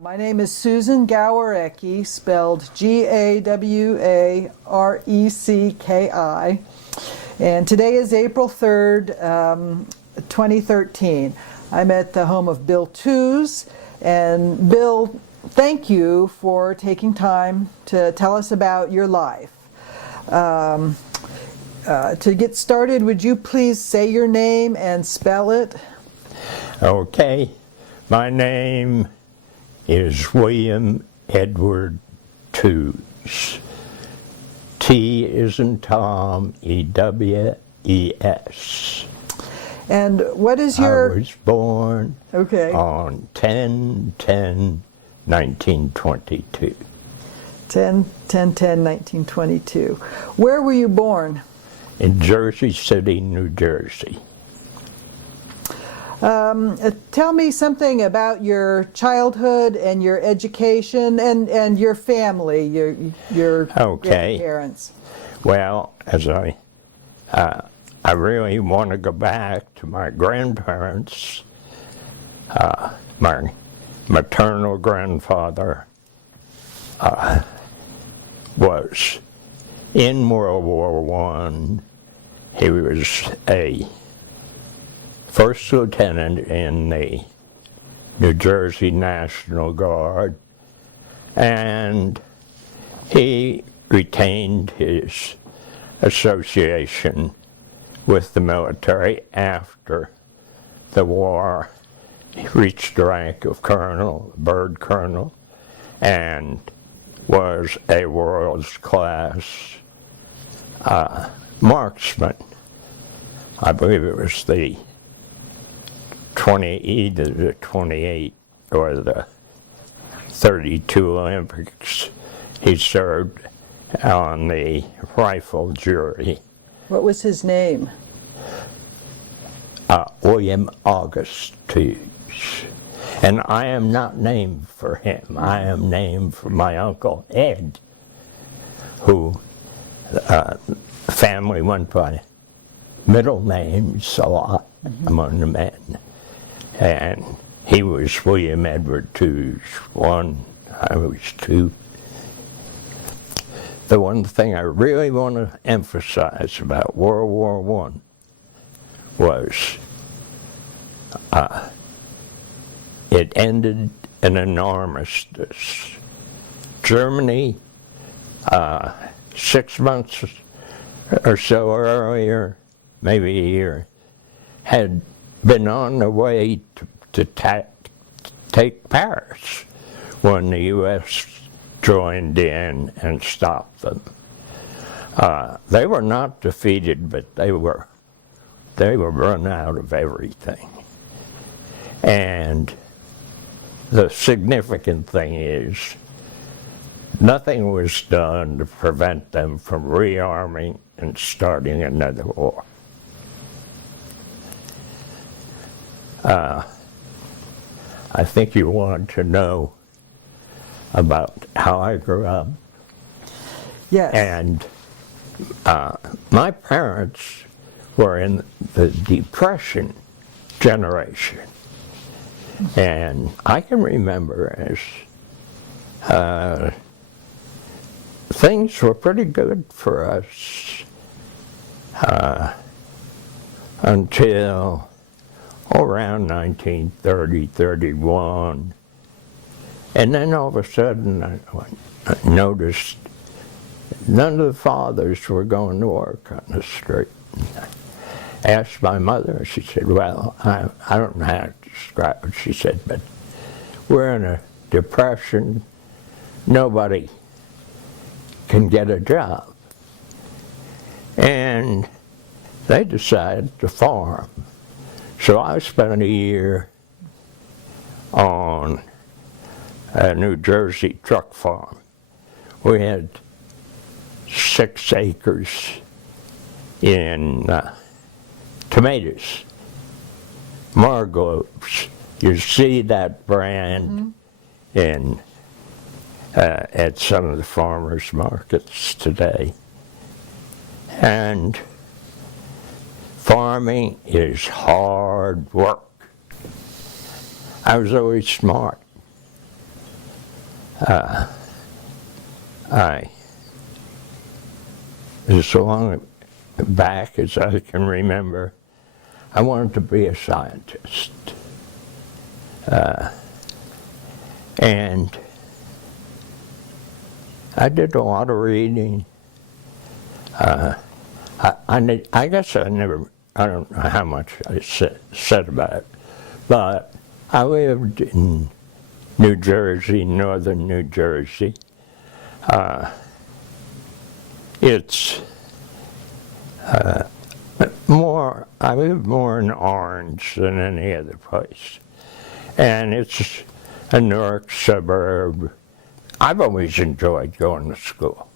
My name is Susan Gawarecki, spelled G-A-W-A-R-E-C-K-I, and today is April 3rd, 2013. I'm at the home of Bill Tewes, and Bill, thank you for taking time to tell us about your life. To get started, would you please say your name and spell it? Okay, my name is William Edward Tewes. T is in Tom, E-W-E-S. And what is your... I was born on 10/10/1922. 10/10/1922. Where were you born? In Jersey City, New Jersey. Tell me something about your childhood and your education and your family, your grandparents. Well, as I really want to go back to my grandparents. My maternal grandfather was in World War I. He was a first lieutenant in the New Jersey National Guard, and he retained his association with the military after the war. He reached the rank of colonel, bird colonel, and was a world-class marksman. I believe it was the either the 28 or the 32 Olympics. He served on the rifle jury. What was his name? William August Tewes. And I am not named for him. I am named for my Uncle Ed, who family went by middle names a lot among the men. And he was William Edward Tewes, one, I was two. The one thing I really want to emphasize about World War I was it ended in an armistice. Germany, 6 months or so earlier, maybe a year, had been on the way to take Paris when the U.S. joined in and stopped them. They were not defeated, but they were run out of everything. And the significant thing is, nothing was done to prevent them from rearming and starting another war. I think you want to know about how I grew up. Yes. And my parents were in the Depression generation. And I can remember as things were pretty good for us until around 1930-31. And then all of a sudden I noticed none of the fathers were going to work on the street. I asked my mother, she said, well, I don't know how to describe it, she said, but we're in a depression, nobody can get a job. And they decided to farm. So I spent a year on a New Jersey truck farm. We had 6 acres in tomatoes, Margot's. You see that brand in at some of the farmers markets today. And farming is hard work. I was always smart. as long back as I can remember, I wanted to be a scientist. And I did a lot of reading. I guess I don't know how much I said about it, but I lived in New Jersey, northern New Jersey. It's I live more in Orange than any other place. And it's a Newark suburb. I've always enjoyed going to school.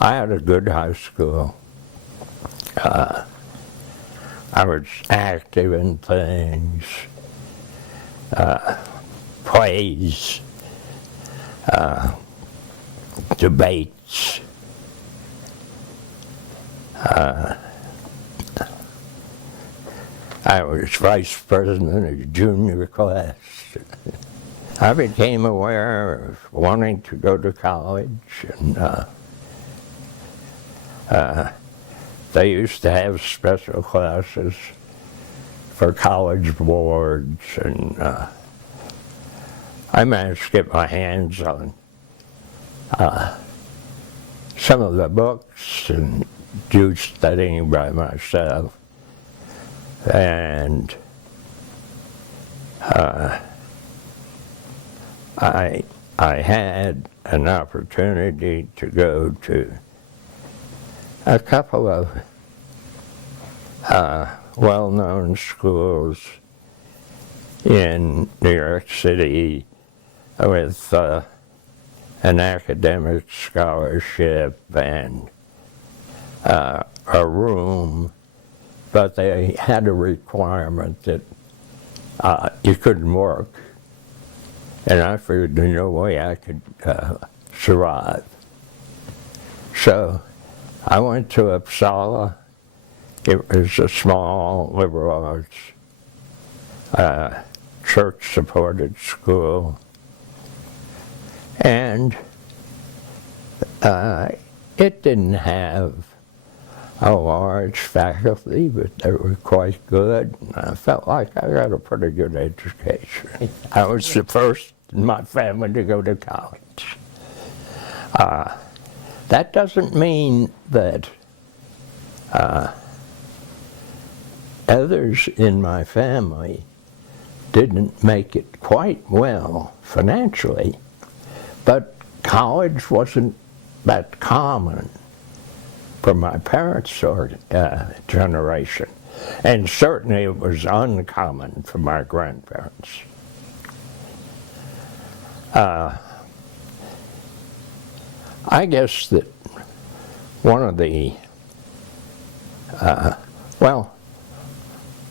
I had a good high school. I was active in things, plays, debates. I was vice president of the junior class. I became aware of wanting to go to college, and they used to have special classes for college boards, and I managed to get my hands on some of the books and do studying by myself. And I had an opportunity to go to a couple of well-known schools in New York City with an academic scholarship and a room, but they had a requirement that you couldn't work. And I figured there's no way I could survive. So I went to Uppsala. It was a small liberal arts, church-supported school. And it didn't have a large faculty, but they were quite good. And I felt like I got a pretty good education. I was the first in my family to go to college. That doesn't mean that others in my family didn't make it quite well financially, but college wasn't that common for my parents' generation, and certainly it was uncommon for my grandparents. I guess that one of the,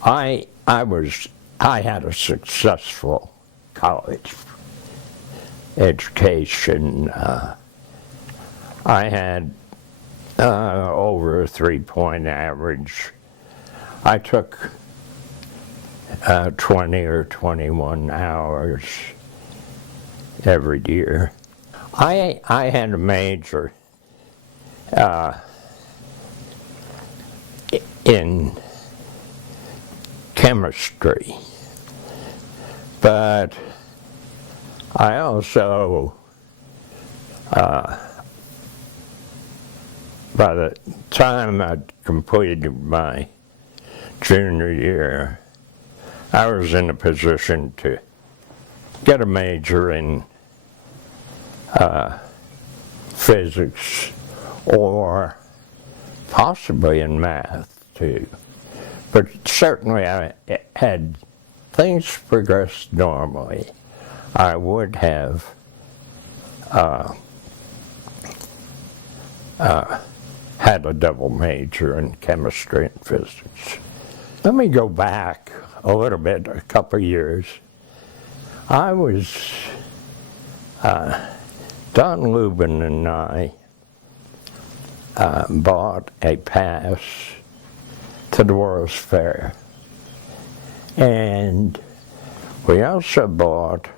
I had a successful college education. I had over a 3-point average. I took 20 or 21 hours every year. I had a major in chemistry, but I also, by the time I'd completed my junior year, I was in a position to get a major in physics or possibly in math too. But certainly had things progressed normally, I would have had a double major in chemistry and physics. Let me go back a little bit, a couple of years. I was, Don Lubin and I bought a pass to the World's Fair. And we also bought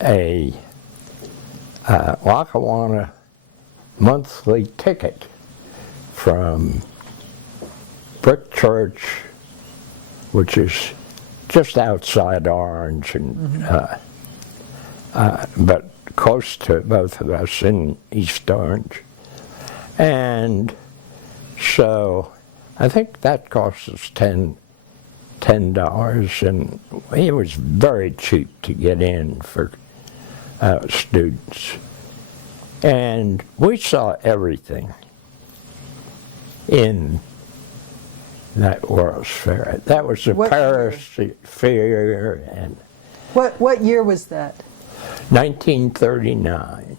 a Lackawanna monthly ticket from Brick Church, which is just outside Orange, and but close to both of us in East Orange. And so I think that cost us $10, and it was very cheap to get in for students. And we saw everything in that World's Fair. That was the Paris Fair, and What year was that? 1939.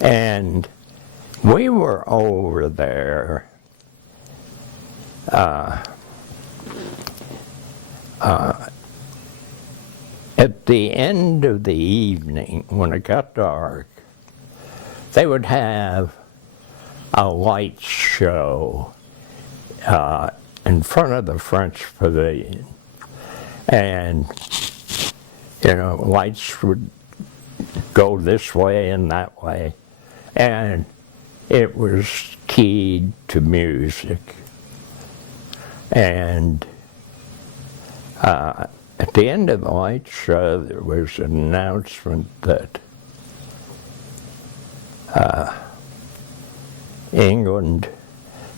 And we were over there at the end of the evening, when it got dark. They would have a light show in front of the French Pavilion, and lights would go this way and that way, and it was keyed to music. And at the end of the light show, there was an announcement that England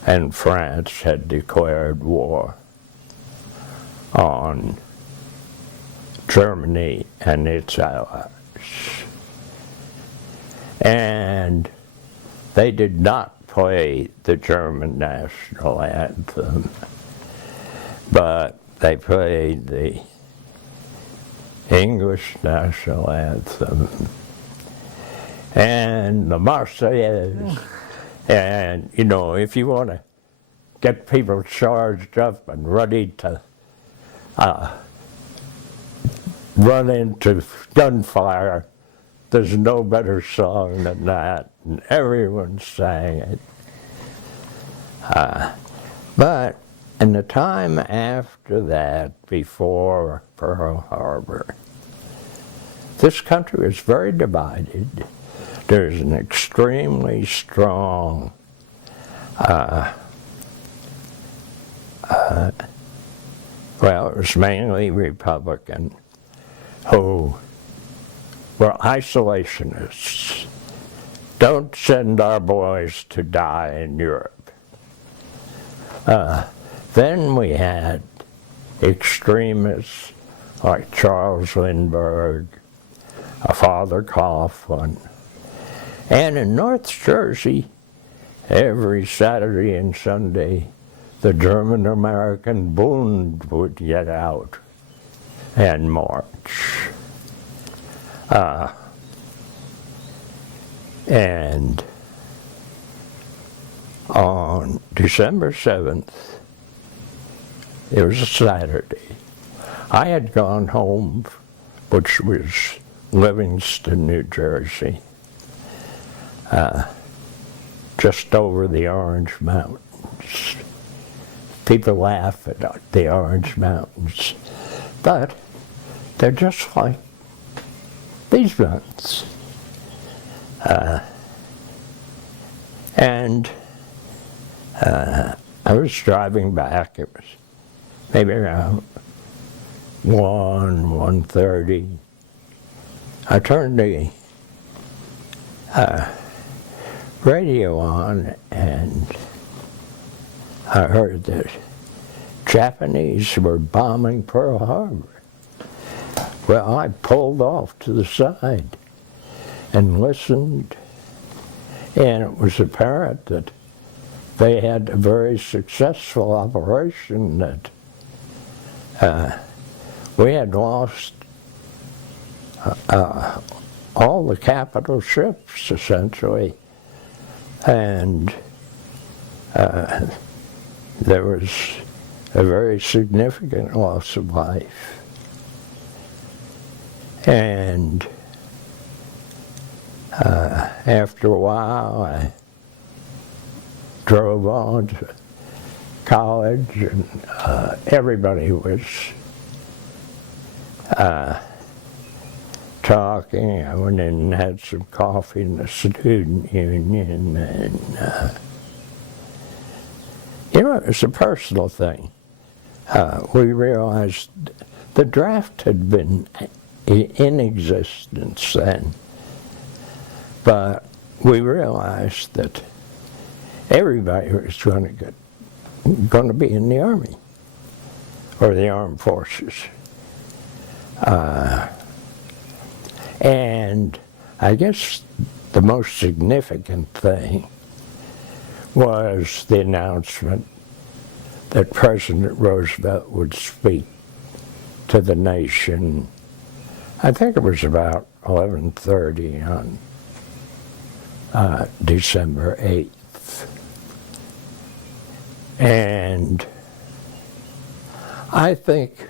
and France had declared war on Germany and its allies. And they did not play the German national anthem, but they played the English national anthem and the Marseillaise. And, if you want to get people charged up and ready to run into gunfire, there's no better song than that, and everyone sang it. But in the time after that, before Pearl Harbor, this country was very divided. There's an extremely strong it was mainly Republican, who were isolationists. Don't send our boys to die in Europe. Then we had extremists like Charles Lindbergh, Father Coughlin. And in North Jersey, every Saturday and Sunday, the German-American Bund would get out and march. And on December 7th, it was a Saturday, I had gone home, which was Livingston, New Jersey, just over the Orange Mountains. People laugh at the Orange Mountains, but they're just like these mountains. And I was driving back. It was maybe around 1:30. I turned the radio on, and I heard that Japanese were bombing Pearl Harbor. Well, I pulled off to the side and listened, and it was apparent that they had a very successful operation, that we had lost all the capital ships, essentially, and there was a very significant loss of life. And after a while, I drove on to college, and everybody was talking. I went in and had some coffee in the student union, and it's a personal thing. We realized the draft had been in existence then, but we realized that everybody was going to be in the Army or the armed forces. And I guess the most significant thing was the announcement that President Roosevelt would speak to the nation. I think it was about 11:30 on December 8th. And I think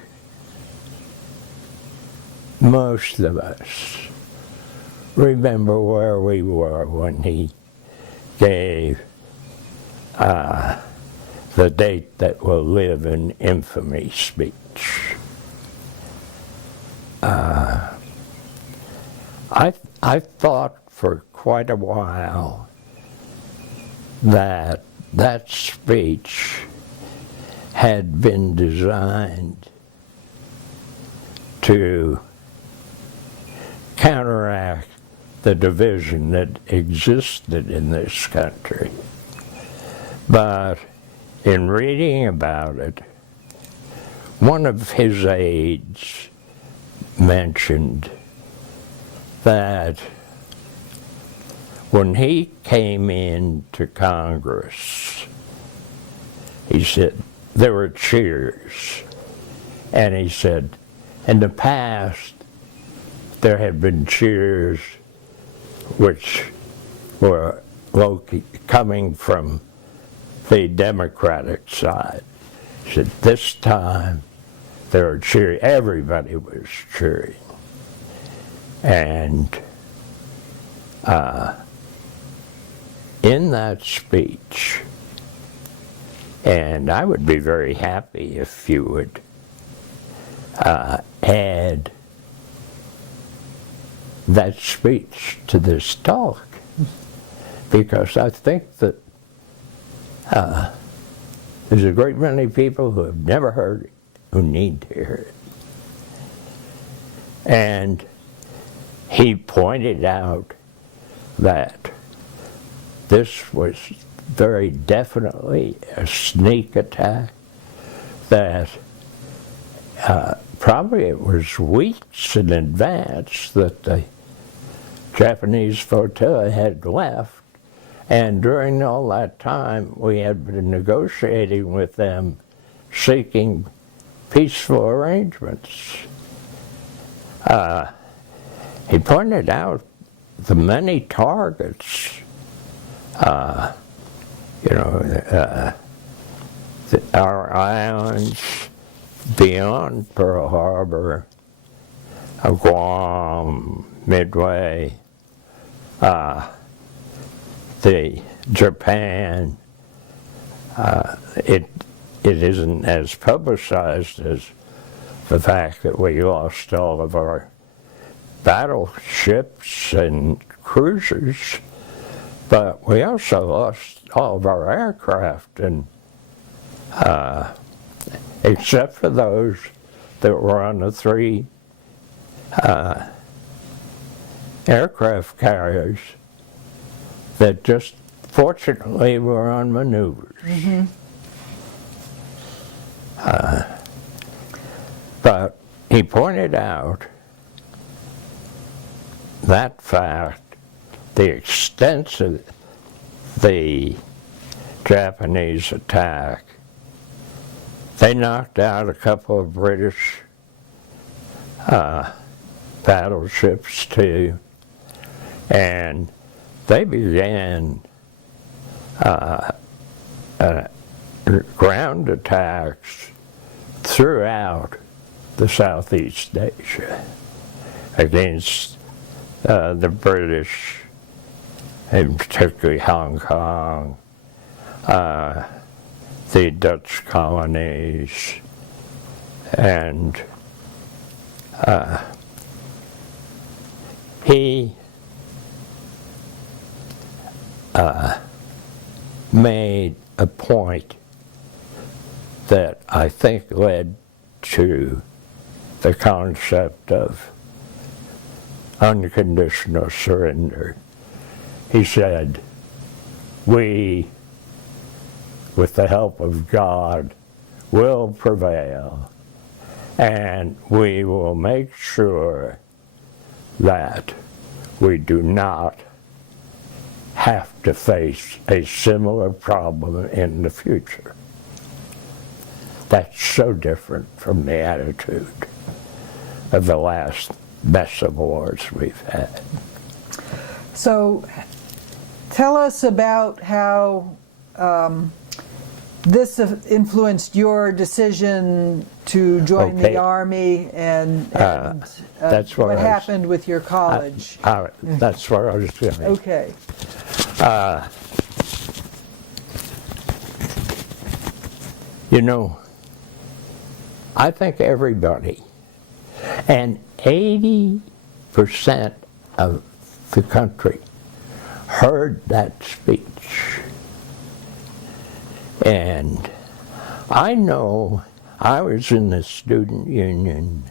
most of us remember where we were when he gave the date that will live in infamy speech. I thought for quite a while that speech had been designed to counteract the division that existed in this country. But in reading about it, one of his aides mentioned that when he came into Congress, he said there were cheers. And he said, in the past, there had been cheers which were coming from the Democratic side. He said, this time, there were cheering. Everybody was cheering. And in that speech, and I would be very happy if you would add that speech to this talk, because I think that there's a great many people who have never heard it, who need to hear it. And he pointed out that this was very definitely a sneak attack, that probably it was weeks in advance that the Japanese flotilla had left, and during all that time we had been negotiating with them, seeking peaceful arrangements. He pointed out the many targets, our islands beyond Pearl Harbor, Guam, Midway, the Japan. It isn't as publicized as the fact that we lost all of our battleships and cruisers, but we also lost all of our aircraft, and except for those that were on the three aircraft carriers that just fortunately were on maneuvers. Mm-hmm. But he pointed out that fact, the extent of the Japanese attack. They knocked out a couple of British battleships too, and they began ground attacks throughout the Southeast Asia against the British, and particularly Hong Kong, the Dutch colonies, he made a point that I think led to the concept of unconditional surrender. He said, we, with the help of God, will prevail, and we will make sure that we do not have to face a similar problem in the future. That's so different from the attitude of the last mess of wars we've had. So tell us about how this influenced your decision to join the Army and that's what happened with your college. That's what I was doing. Okay. You know, I think everybody, and 80% of the country heard that speech. And I know I was in the student union.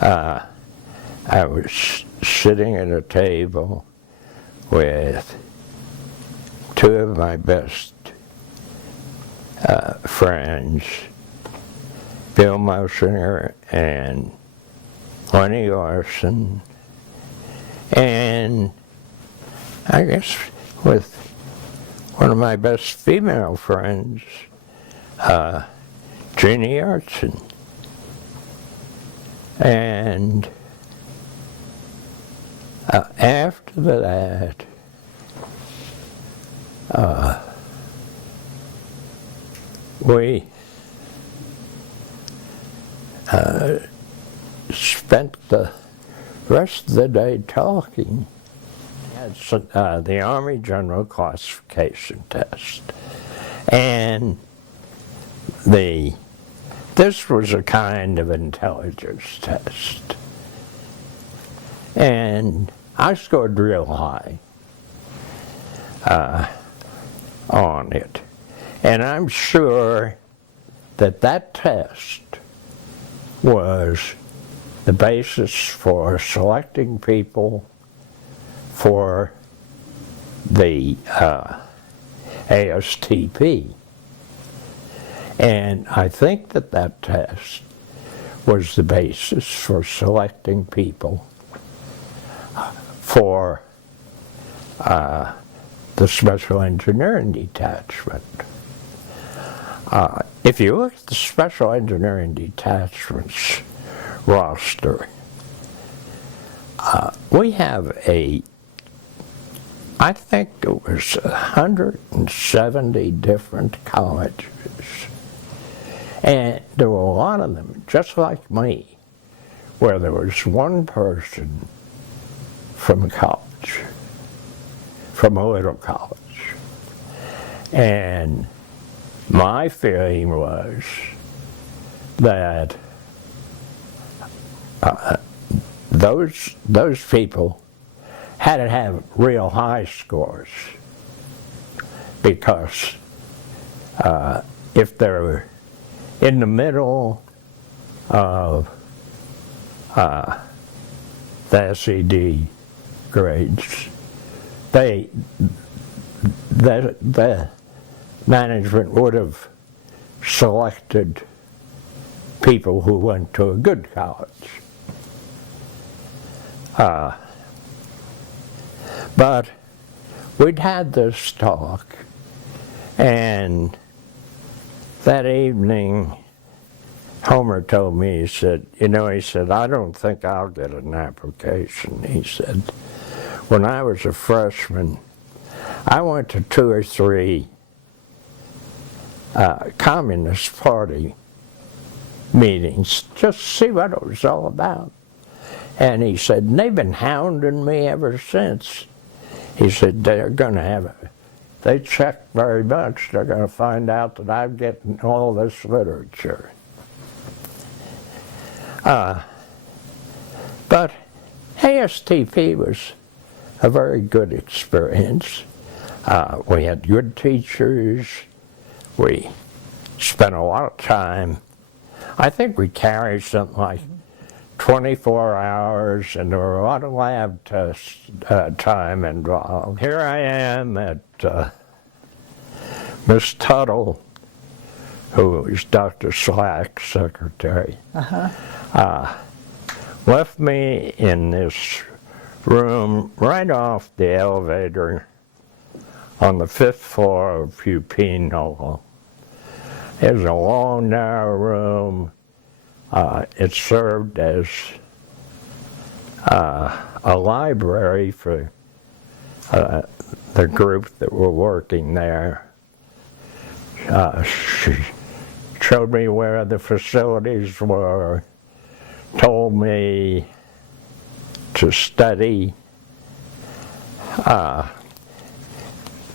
I was sitting at a table with two of my best friends, Bill Mosinger and Lenny Larson, and I guess with one of my best female friends, Jeannie Artson. And after that, we spent the rest of the day talking. It's the Army General Classification Test. And this was a kind of intelligence test. And I scored real high on it. And I'm sure that that test was the basis for selecting people for the ASTP. And I think that that test was the basis for selecting people for the Special Engineering Detachment. If you look at the Special Engineering Detachment's roster, we have I think it was 170 different colleges. And there were a lot of them, just like me, where there was one person from college, from a little college. And my feeling was that those people had to have real high scores, because if they're in the middle of the SED grades, the management would have selected people who went to a good college. But we'd had this talk, and that evening Homer told me, he said, I don't think I'll get an application. He said, when I was a freshman, I went to 2 or 3 Communist Party meetings just to see what it was all about. And he said, and they've been hounding me ever since. He said, they check very much. They're going to find out that I'm getting all this literature. But ASTP was a very good experience. We had good teachers. We spent a lot of time. I think we carried something like 24 hours, and there were a lot of lab test time involved. Here I am at Miss Tuttle, who was Dr. Slack's secretary, left me in this room right off the elevator on the 5th floor of Pupino. It was a long, narrow room. It served as a library for the group that were working there. She showed me where the facilities were, told me to study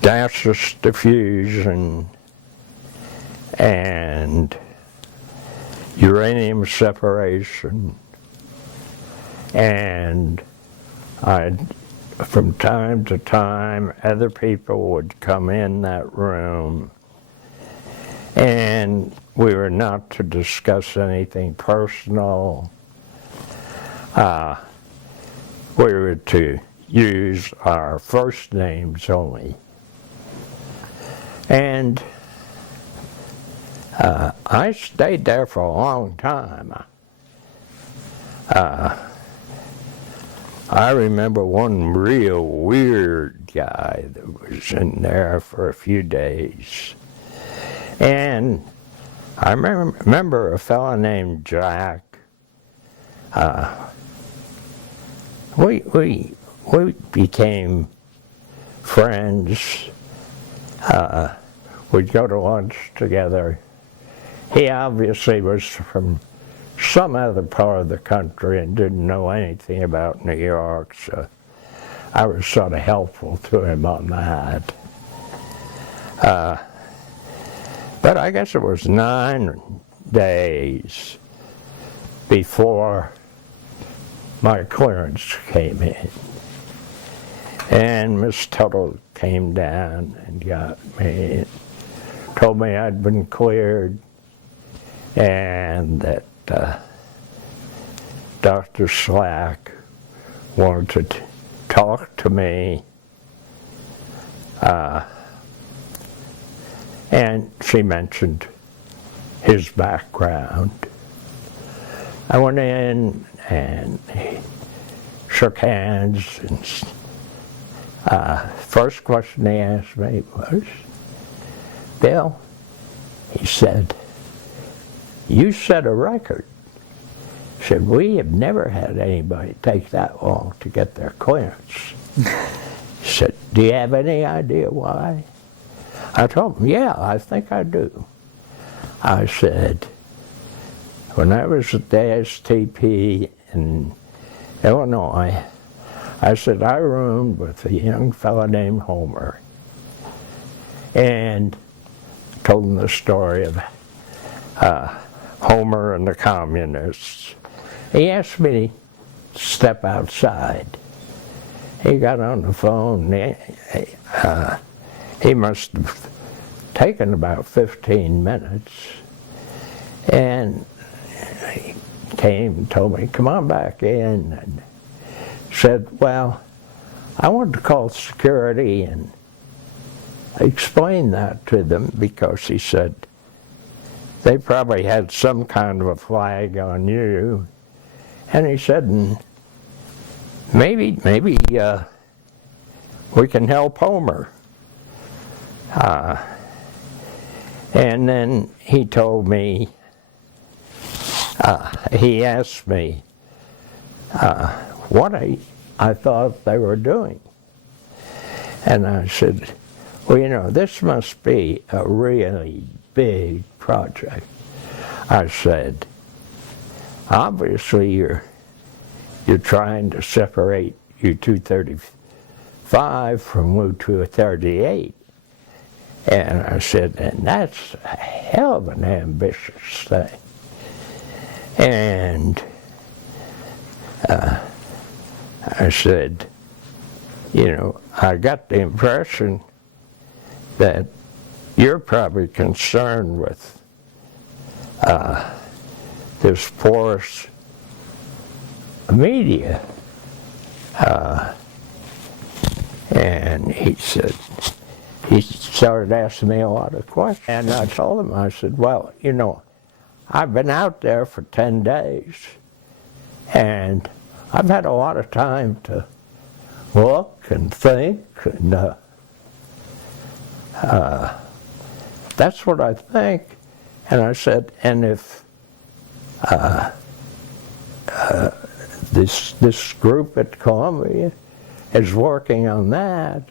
gaseous diffusion and uranium separation, and from time to time other people would come in that room, and we were not to discuss anything personal. We were to use our first names only. And I stayed there for a long time. I remember one real weird guy that was in there for a few days. And I remember a fellow named Jack. We became friends. We'd go to lunch together. He obviously was from some other part of the country and didn't know anything about New York, so I was sort of helpful to him on that. But I guess it was 9 days before my clearance came in. And Miss Tuttle came down and got me, told me I'd been cleared, and that Dr. Slack wanted to talk to me. And she mentioned his background. I went in and shook hands, and first question he asked me was, "Bill," he said, "you set a record." He said, "We have never had anybody take that long to get their clearance." He said, "Do you have any idea why?" I told him, "Yeah, I think I do." I said, when I was at the STP in Illinois, I said, I roomed with a young fellow named Homer, and told him the story of Homer and the communists. He asked me to step outside. He got on the phone. He must have taken about 15 minutes, and he came and told me, "Come on back in," and said, "Well, I wanted to call security and explain that to them," because he said they probably had some kind of a flag on you. And he said, maybe we can help Homer. And then he told me, he asked me what I thought they were doing. And I said, well, you know, this must be a really big project. I said, obviously you're trying to separate U-235 from U-238. And I said, and that's a hell of an ambitious thing. And I said, you know, I got the impression that you're probably concerned with this porous media. And he started asking me a lot of questions. And I told him, I said, well, you know, I've been out there for 10 days, and I've had a lot of time to look and think, and that's what I think. And I said, and if this group at Columbia is working on that,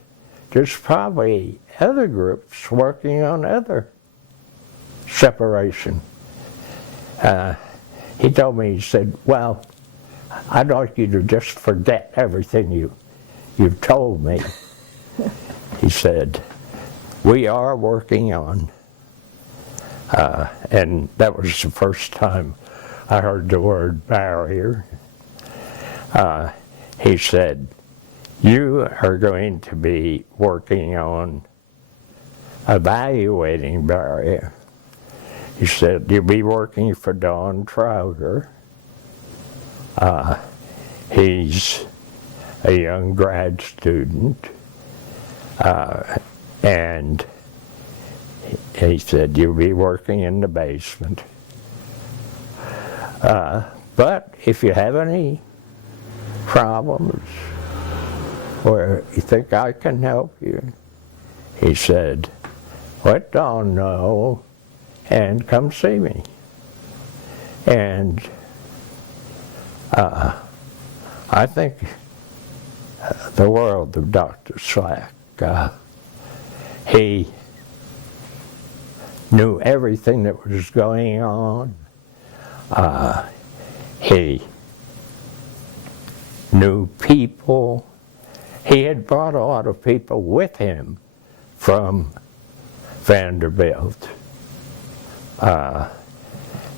there's probably other groups working on other separation. He told me, he said, well, I'd like you to just forget everything you've told me. He said, we are working on, and that was the first time I heard the word barrier. He said, you are going to be working on evaluating barrier. He said, you'll be working for Don Trouter. He's a young grad student. And he said, you'll be working in the basement. But if you have any problems or you think I can help you, he said, let Don know and come see me. And I think the world of Dr. Slack. He knew everything that was going on. He knew people. He had brought a lot of people with him from Vanderbilt.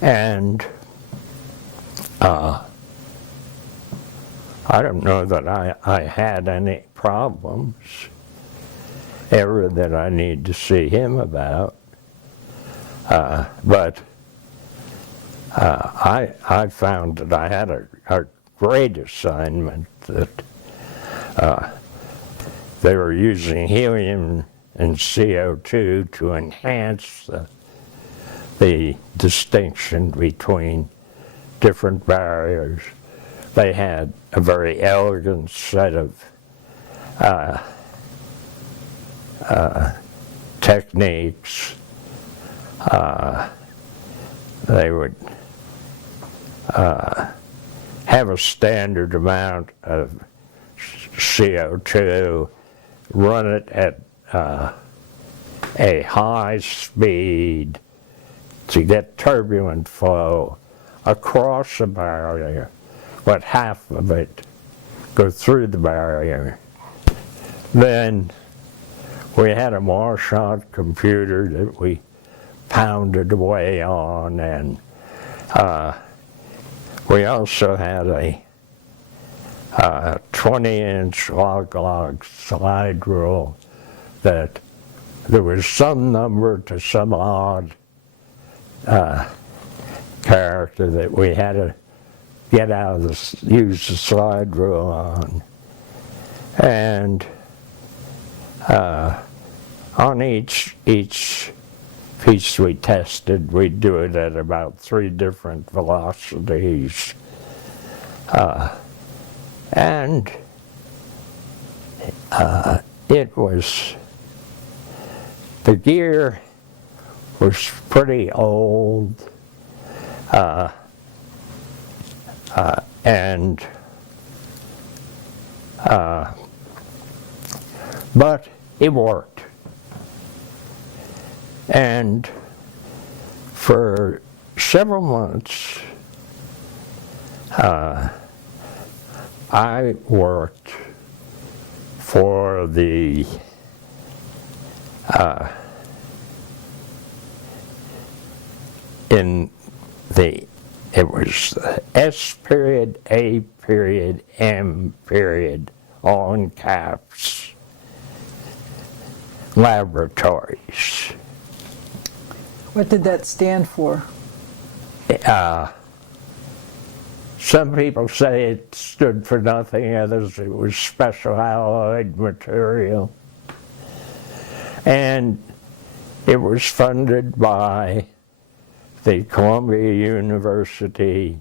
And I don't know that I had any problems ever that I need to see him about. But I found that I had a great assignment, that they were using helium and CO2 to enhance the distinction between different barriers. They had a very elegant set of techniques. They would have a standard amount of CO2, run it at a high speed to get turbulent flow across a barrier, let half of it go through the barrier. Then we had a Marchand computer that we pounded away on, and we also had a 20-inch log slide rule that there was some number to some odd character that we had to get out of use the slide rule on. And on each piece we tested, we'd do it at about 3 different velocities. And it was, the gear was pretty old, but it worked. And for several months, I worked for the in the it was the S period, A period, M period, all in caps, laboratories. What did that stand for? Some people say it stood for nothing, others it was special alloyed material. And it was funded by the Columbia University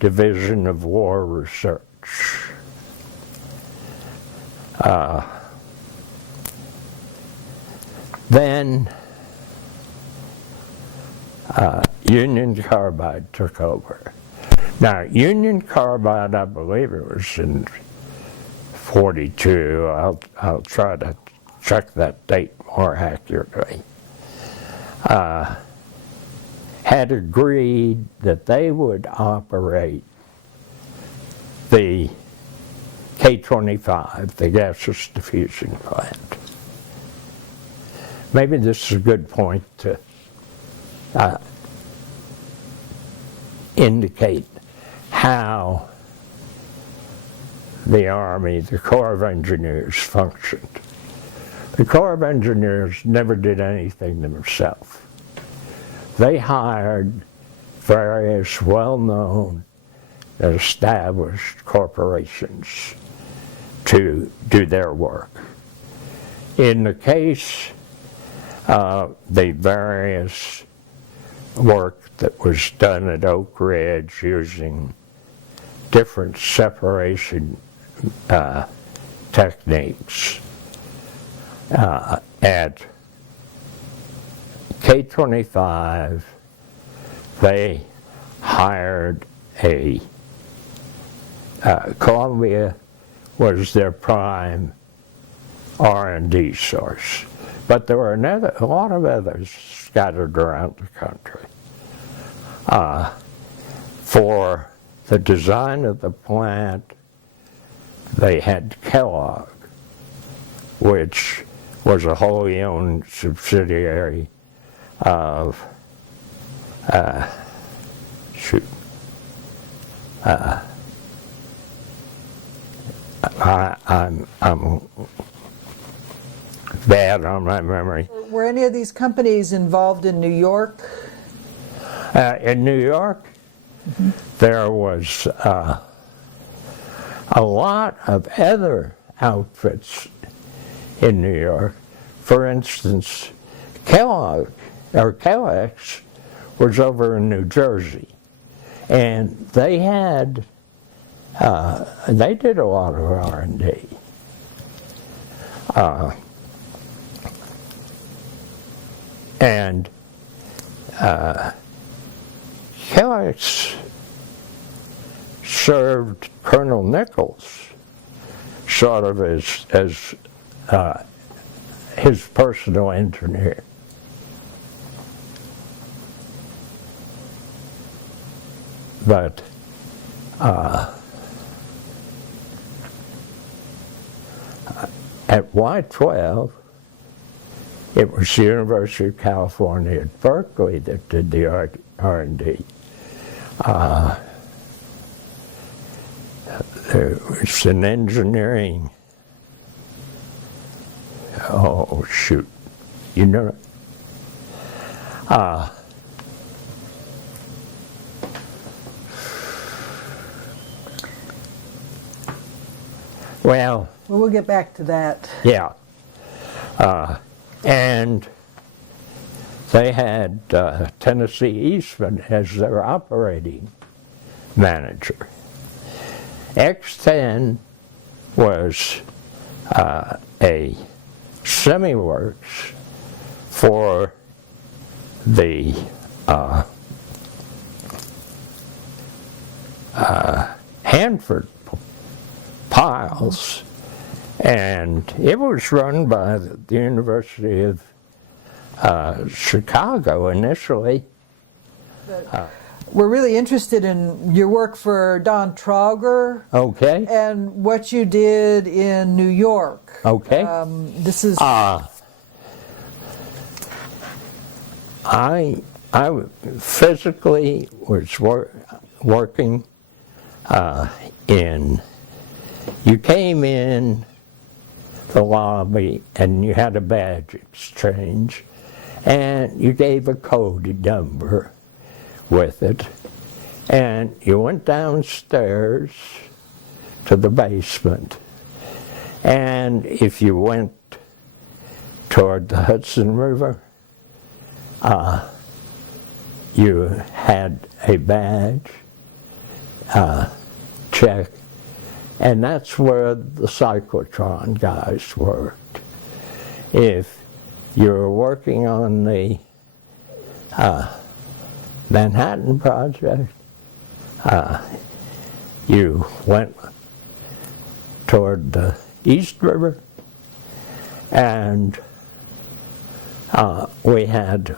Division of War Research. Then Union Carbide took over. Now, Union Carbide, I believe it was in 42. I'll try to check that date more accurately. Had agreed that they would operate the K-25, the gaseous diffusion plant. Maybe this is a good point to indicate how the Army, the Corps of Engineers, functioned. The Corps of Engineers never did anything themselves. They hired various well-known, established corporations to do their work. In the case of the various work that was done at Oak Ridge using different separation techniques, at K-25, they hired Columbia was their prime R&D source. But there were a lot of others scattered around the country. For the design of the plant, they had Kellogg, which was a wholly owned subsidiary of I'm bad on my memory. Were any of these companies involved in New York? In New York, there was a lot of other outfits in New York. For instance, Kellogg's was over in New Jersey, and they had they did a lot of R&D. And Kellogg's served Colonel Nichols sort of as his personal engineer. But at Y-12, it was the University of California at Berkeley that did the R&D. There was an engineering, oh shoot, you know, well, we'll get back to that. Yeah. And they had Tennessee Eastman as their operating manager. X10 was a semi-works for the Hanford piles, and it was run by the University of Chicago initially. We're really interested in your work for Don Trauger. Okay. And what you did in New York. Okay. This is... I physically was working you came in the lobby and you had a badge exchange, and you gave a code number with it, and you went downstairs to the basement, and if you went toward the Hudson River, you had a badge check, and that's where the cyclotron guys worked. If you were working on the Manhattan Project, you went toward the East River, and we had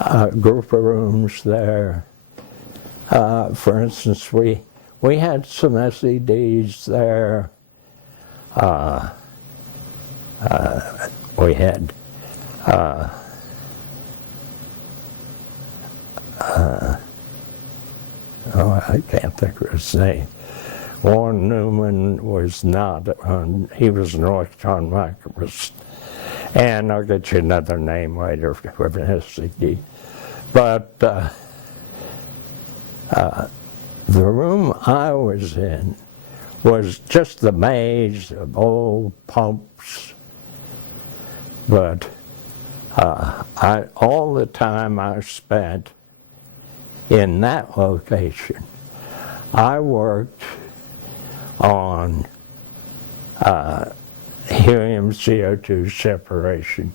a group of rooms there. For instance, we had some SEDs there. We had I can't think of his name. Warren Newman was not on, he was an electron microwavist. And I'll get you another name later for an SED. But the room I was in was just the maze of old pumps. But all the time I spent in that location, I worked on helium CO2 separation,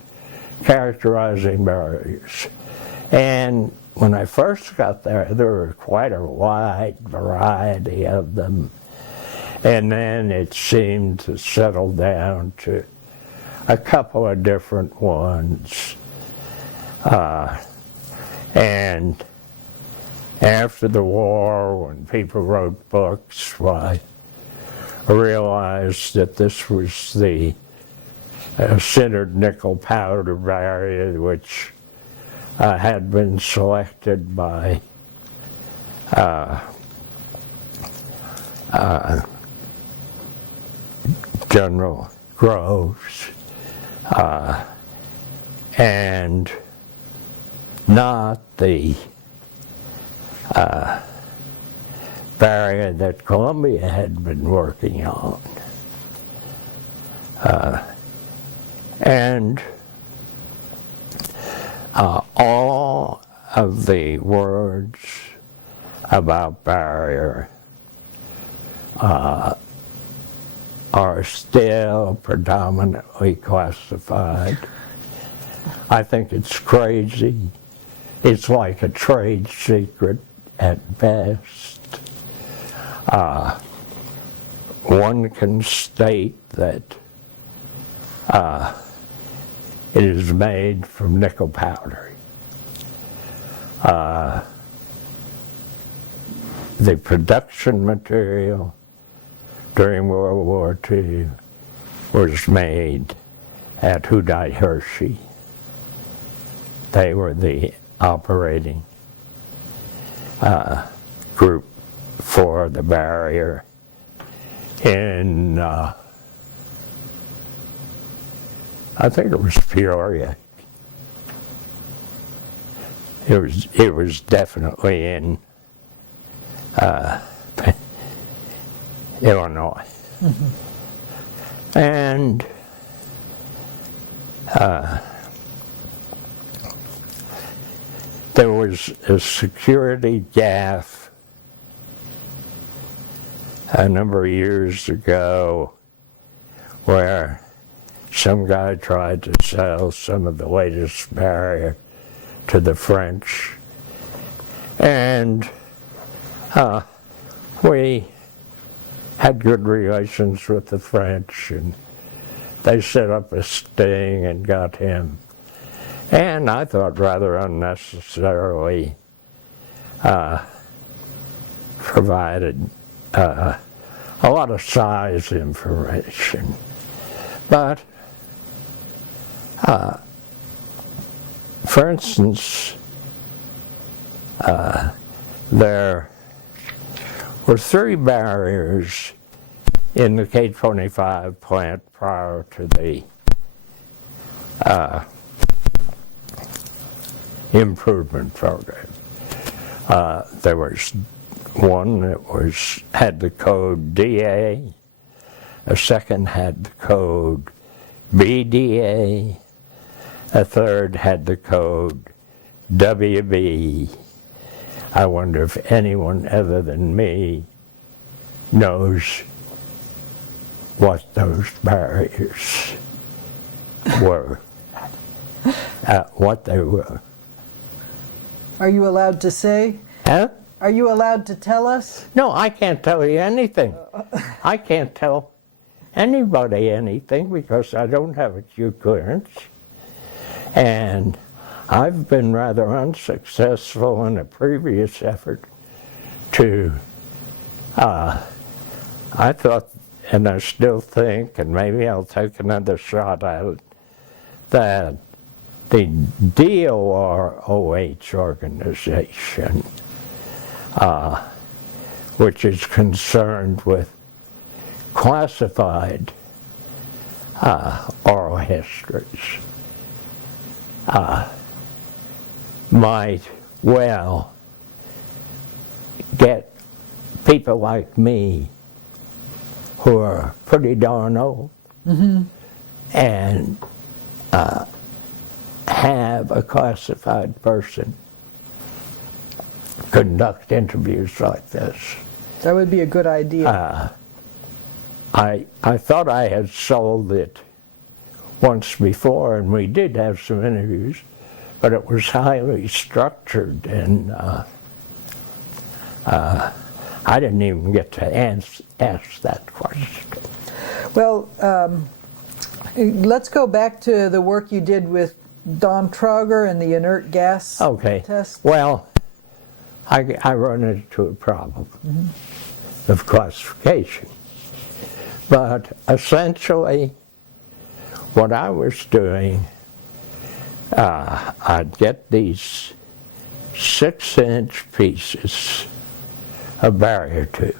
characterizing barriers. And when I first got there were quite a wide variety of them. And then it seemed to settle down to a couple of different ones. And after the war, when people wrote books, I realized that this was the sintered nickel powder barrier, which had been selected by General Groves, and not the barrier that Columbia had been working on. And all of the words about barrier are still predominantly classified. I think it's crazy. It's like a trade secret at best. One can state that it is made from nickel powder. The production material during World War II was made at Hudai Hershey. They were the operating group for the barrier in, I think it was Peoria. It was definitely in Illinois. Mm-hmm. And there was a security gaffe a number of years ago where some guy tried to sell some of the latest barrier to the French. And we had good relations with the French, and they set up a sting and got him. And I thought rather unnecessarily provided a lot of size information. But, for instance, there were 3 barriers in the K-25 plant prior to the improvement program. There was one that had the code DA, a second had the code BDA, a third had the code WWII. I wonder if anyone other than me knows what those barriers were, what they were. Are you allowed to say? Huh? Are you allowed to tell us? No, I can't tell you anything. I can't tell anybody anything because I don't have a Q clearance. And I've been rather unsuccessful in a previous effort to, I thought, and I still think, and maybe I'll take another shot at it, that the DOROH organization, which is concerned with classified oral histories, might well get people like me who are pretty darn old and have a classified person conduct interviews like this. That would be a good idea. I thought I had sold it once before, and we did have some interviews, but it was highly structured, and I didn't even get to ask that question. Well, let's go back to the work you did with Don Trauger and the inert gas test. Well, I run into a problem of classification. But essentially, what I was doing, I'd get these 6-inch pieces of barrier tubes,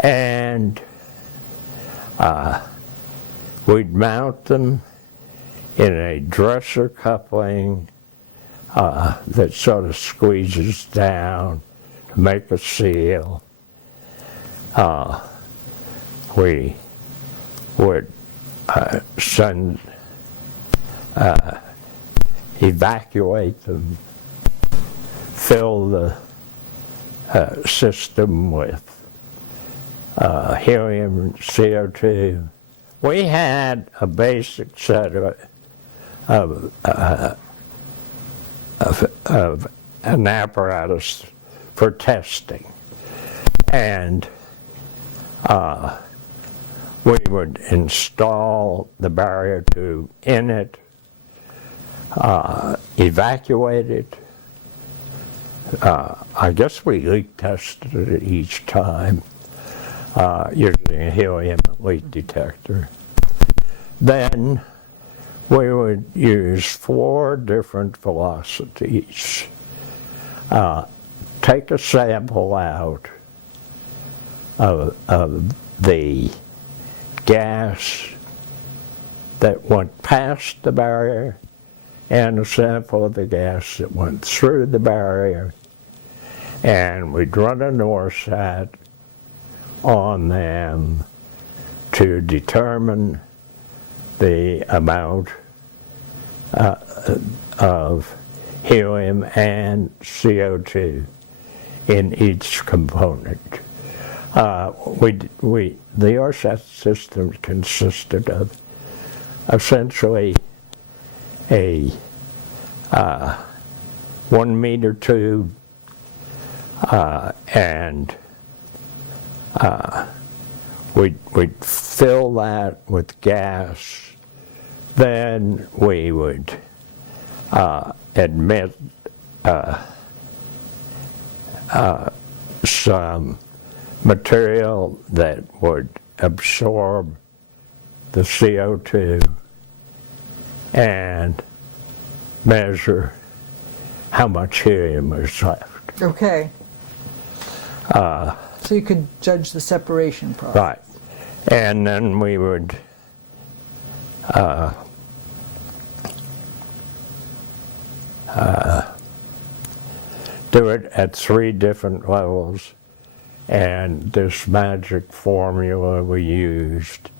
and we'd mount them in a dresser coupling that sort of squeezes down to make a seal. We would evacuate them, fill the system with helium and CO2. We had a basic set of an apparatus for testing, and we would install the barrier tube in it, evacuate it. I guess we leak tested it each time, using a helium leak detector. Then we would use 4 different velocities. Take a sample out of the gas that went past the barrier and a sample of the gas that went through the barrier, and we'd run a NORSAT on them to determine the amount of helium and CO2 in each component. The ORSAT system consisted of essentially a 1-meter tube, and we'd fill that with gas. Then we would admit some material that would absorb the CO2 and measure how much helium was left. Okay. So you could judge the separation process. Right. And then we would do it at 3 different levels, and this magic formula we used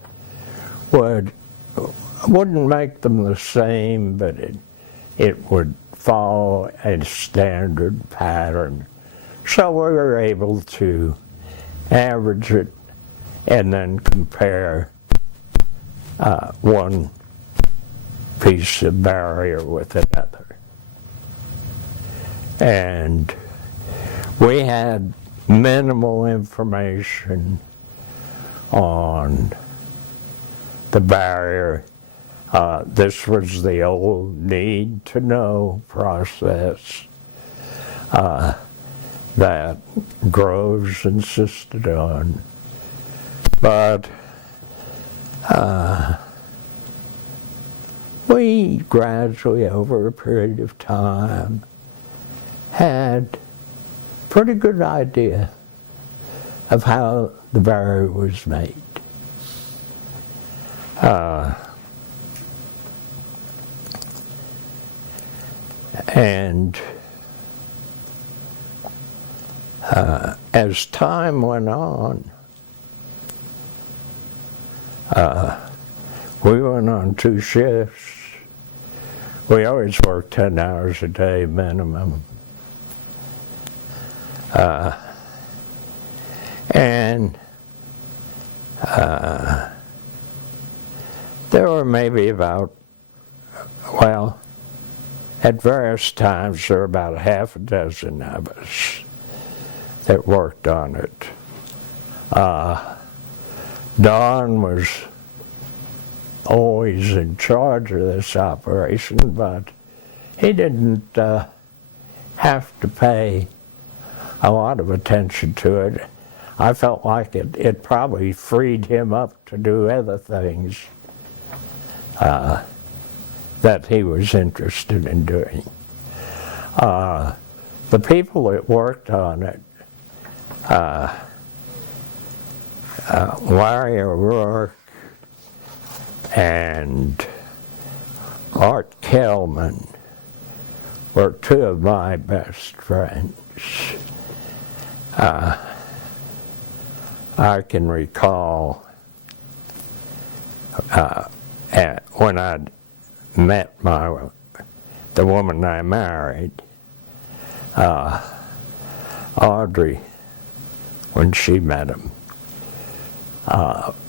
wouldn't make them the same, but it would follow a standard pattern. So we were able to average it and then compare one piece of barrier with another. And we had minimal information on the barrier. This was the old need to know process that Groves insisted on. But we gradually, over a period of time, had pretty good idea of how the barrier was made. And as time went on, we went on 2 shifts. We always worked 10 hours a day minimum. And there were maybe about, well, at various times there were about 6 of us that worked on it. Don was always in charge of this operation, but he didn't have to pay a lot of attention to it. I felt like it probably freed him up to do other things that he was interested in doing. The people that worked on it, Larry O'Rourke and Art Kellman, were 2 of my best friends. I can recall when I'd met the woman I married, Audrey, when she met him.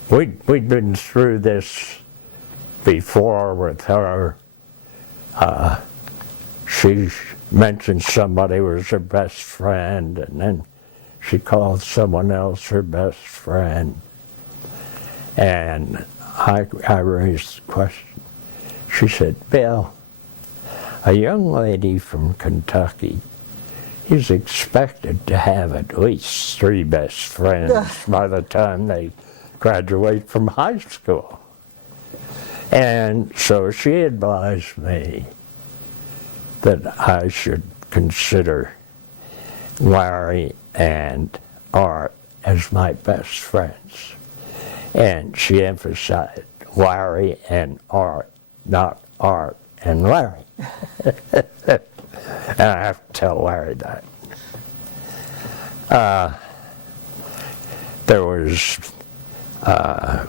We'd been through this before with her. She mentioned somebody was her best friend, and then she called someone else her best friend. And I raised the question. She said, "Bill, a young lady from Kentucky is expected to have at least 3 best friends by the time they graduate from high school." And so she advised me that I should consider Larry and Art as my best friends. And she emphasized Larry and Art, not Art and Larry. And I have to tell Larry that. There was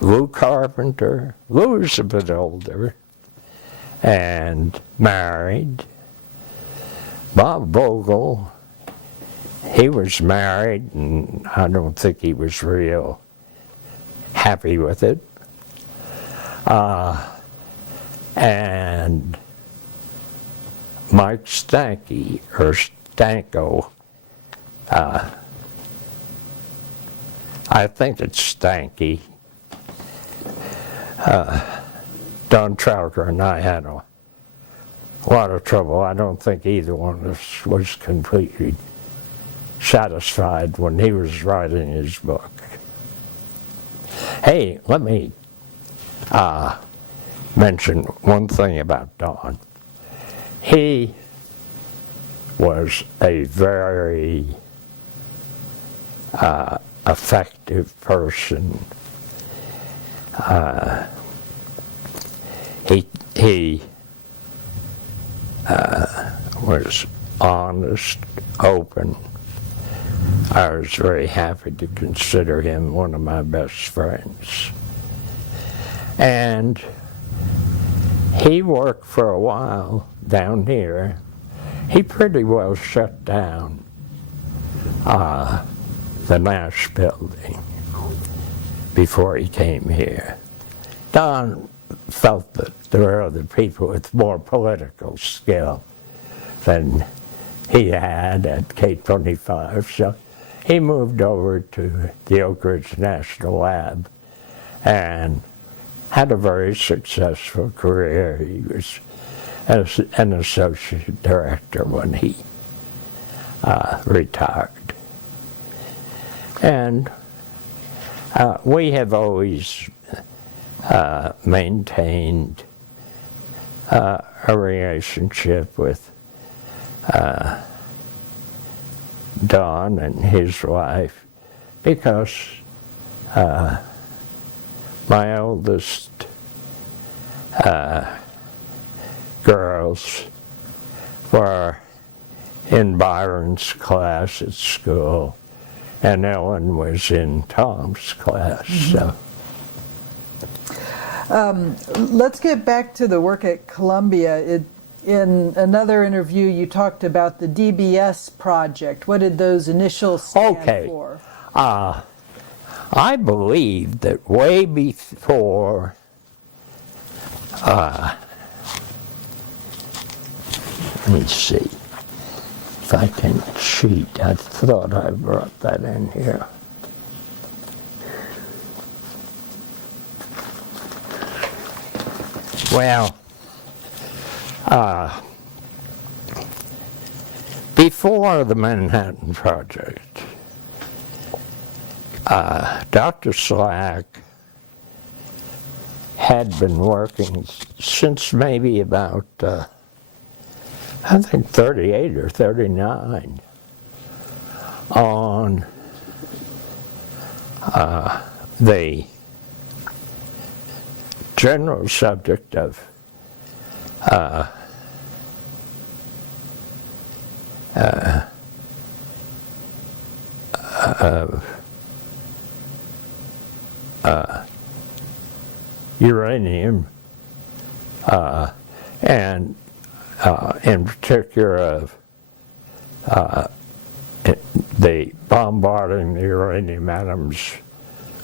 Lou Carpenter. Lou was a bit older and married. Bob Vogel, he was married, and I don't think he was real happy with it. And Mike Stanky, or Stanko, I think it's Stanky. Don Trauger and I had a lot of trouble. I don't think either one of us was completely satisfied when he was writing his book. Hey, let me mention one thing about Don. He was a very effective person. He was honest, open. I was very happy to consider him one of my best friends. And he worked for a while down here. He pretty well shut down the Nash Building before he came here. Don felt that there were other people with more political skill than he had at K25, so he moved over to the Oak Ridge National Lab and had a very successful career. He was an associate director when he retired. And we have always maintained a relationship with Don and his wife because my oldest girls were in Byron's class at school, and Ellen was in Tom's class. So. Let's get back to the work at Columbia. In another interview, you talked about the DBS project. What did those initials stand for? I believe that way before let me see if I can cheat. I thought I brought that in here. Well, before the Manhattan Project, Dr. Slack had been working since maybe about, I think 38 or 39, on the general subject of uranium, and in particular of the bombarding the uranium atoms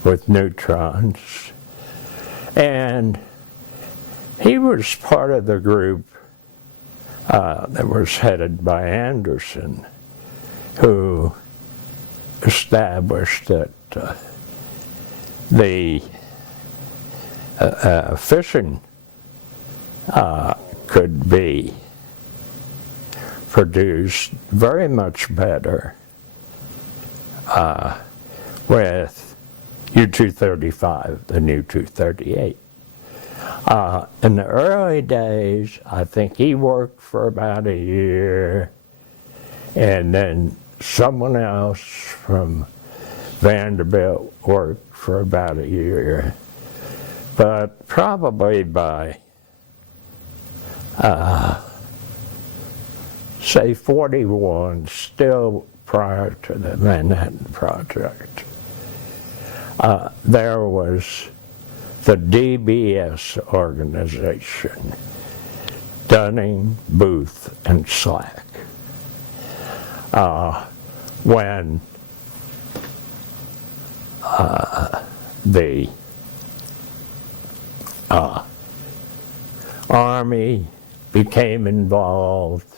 with neutrons. And he was part of the group that was headed by Anderson, who established that the fission could be produced very much better with U-235 than U-238. In the early days, I think he worked for about a year, and then someone else from Vanderbilt worked for about a year. But probably by, say, 41, still prior to the Manhattan Project, there was the DBS organization, Dunning, Booth, and Slack. When the Army became involved,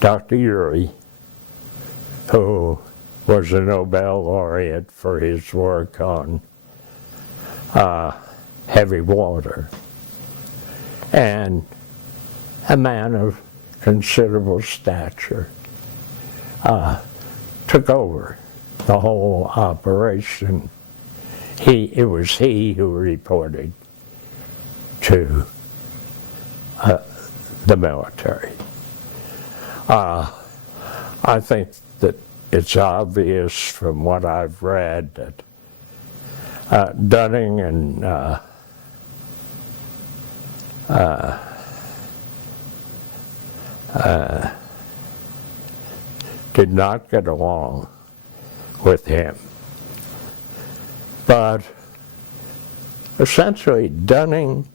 Dr. WWII, who was a Nobel laureate for his work on heavy water, and a man of considerable stature, took over the whole operation. It was he who reported to the military. I think that it's obvious from what I've read that Dunning and did not get along with him. But essentially, Dunning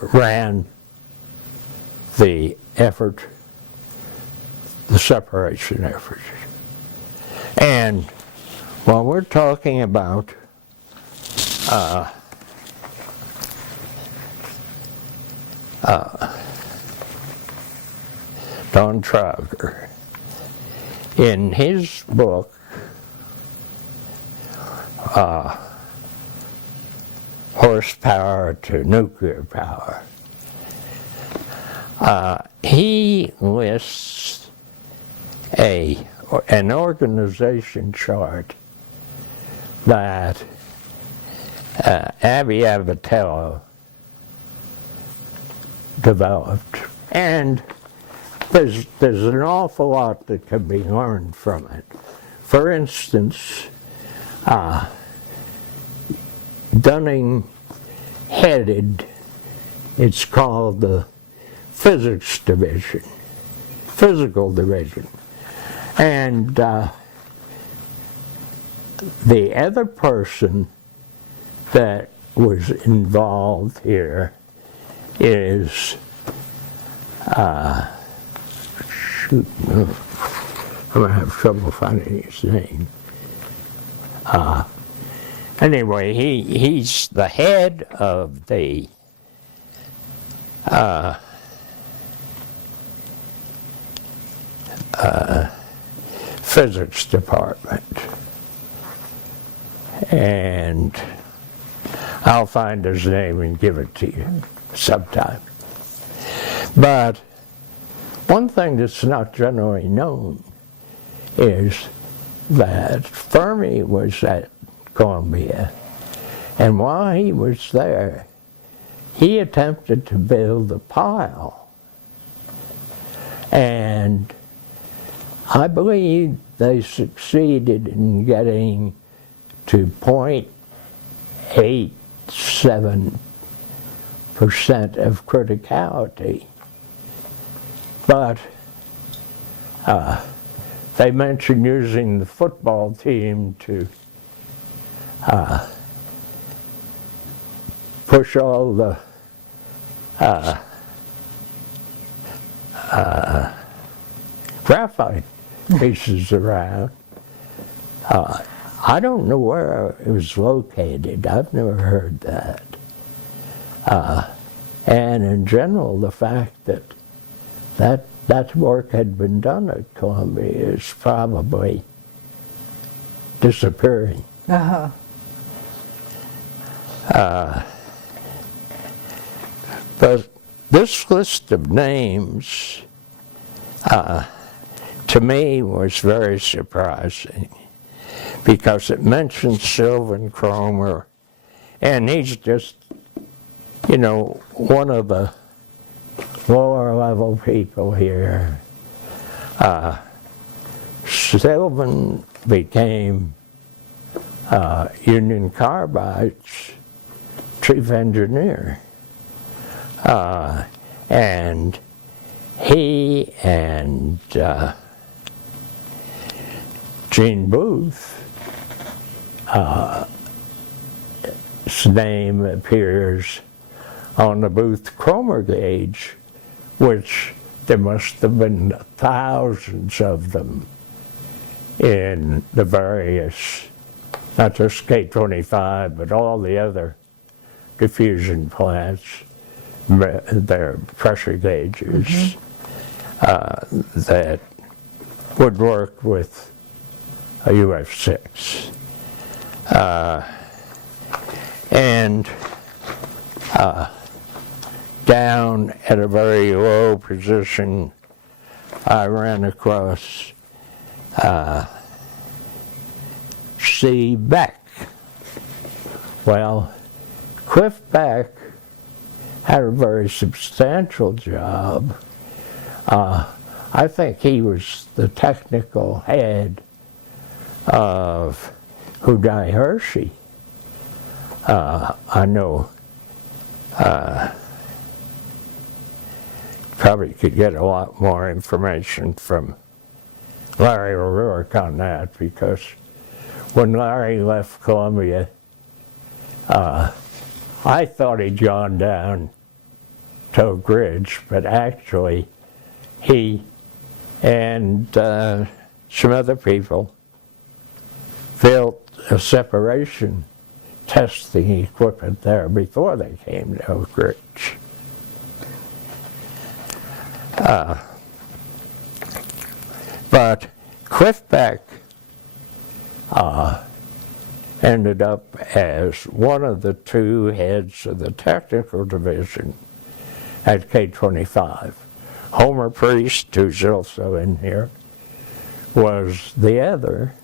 ran the effort, the separation effort. And while we're talking about Don Trouter, in his book, Horsepower to Nuclear Power, he lists an organization chart that Abby Avitello developed, and there's an awful lot that can be learned from it. For instance, Dunning headed, it's called the physics division, physical division. And the other person that was involved here is, shoot, I'm going to have trouble finding his name. Anyway, he's the head of the physics department, and I'll find his name and give it to you sometime. But one thing that's not generally known is that Fermi was at Columbia, and while he was there, he attempted to build a pile, and I believe they succeeded in getting to 0.87% of criticality, but they mentioned using the football team to push all the graphite pieces around. I don't know where it was located. I've never heard that. And in general, the fact that work had been done at Columbia is probably disappearing. Uh-huh. But this list of names, to me, was very surprising, because it mentions Sylvan Cromer, and he's just, one of the lower level people here. Sylvan became Union Carbide's chief engineer, and he and Gene Booth, his name appears on the Booth-Cromer gauge, which there must have been thousands of them in the various, not just K-25, but all the other diffusion plants, their pressure gauges, that would work with a UF6. And down at a very low position, I ran across C. Beck, Well, Cliff Beck had a very substantial job. I think he was the technical head of WWII Hershey. I know probably could get a lot more information from Larry O'Rourke on that, because when Larry left Columbia, I thought he'd gone down to Oak Ridge, but actually he and some other people built a separation testing equipment there before they came to Oak Ridge. But Cliff Beck ended up as one of the two heads of the technical division at K-25. Homer Priest, who's also in here, was the other.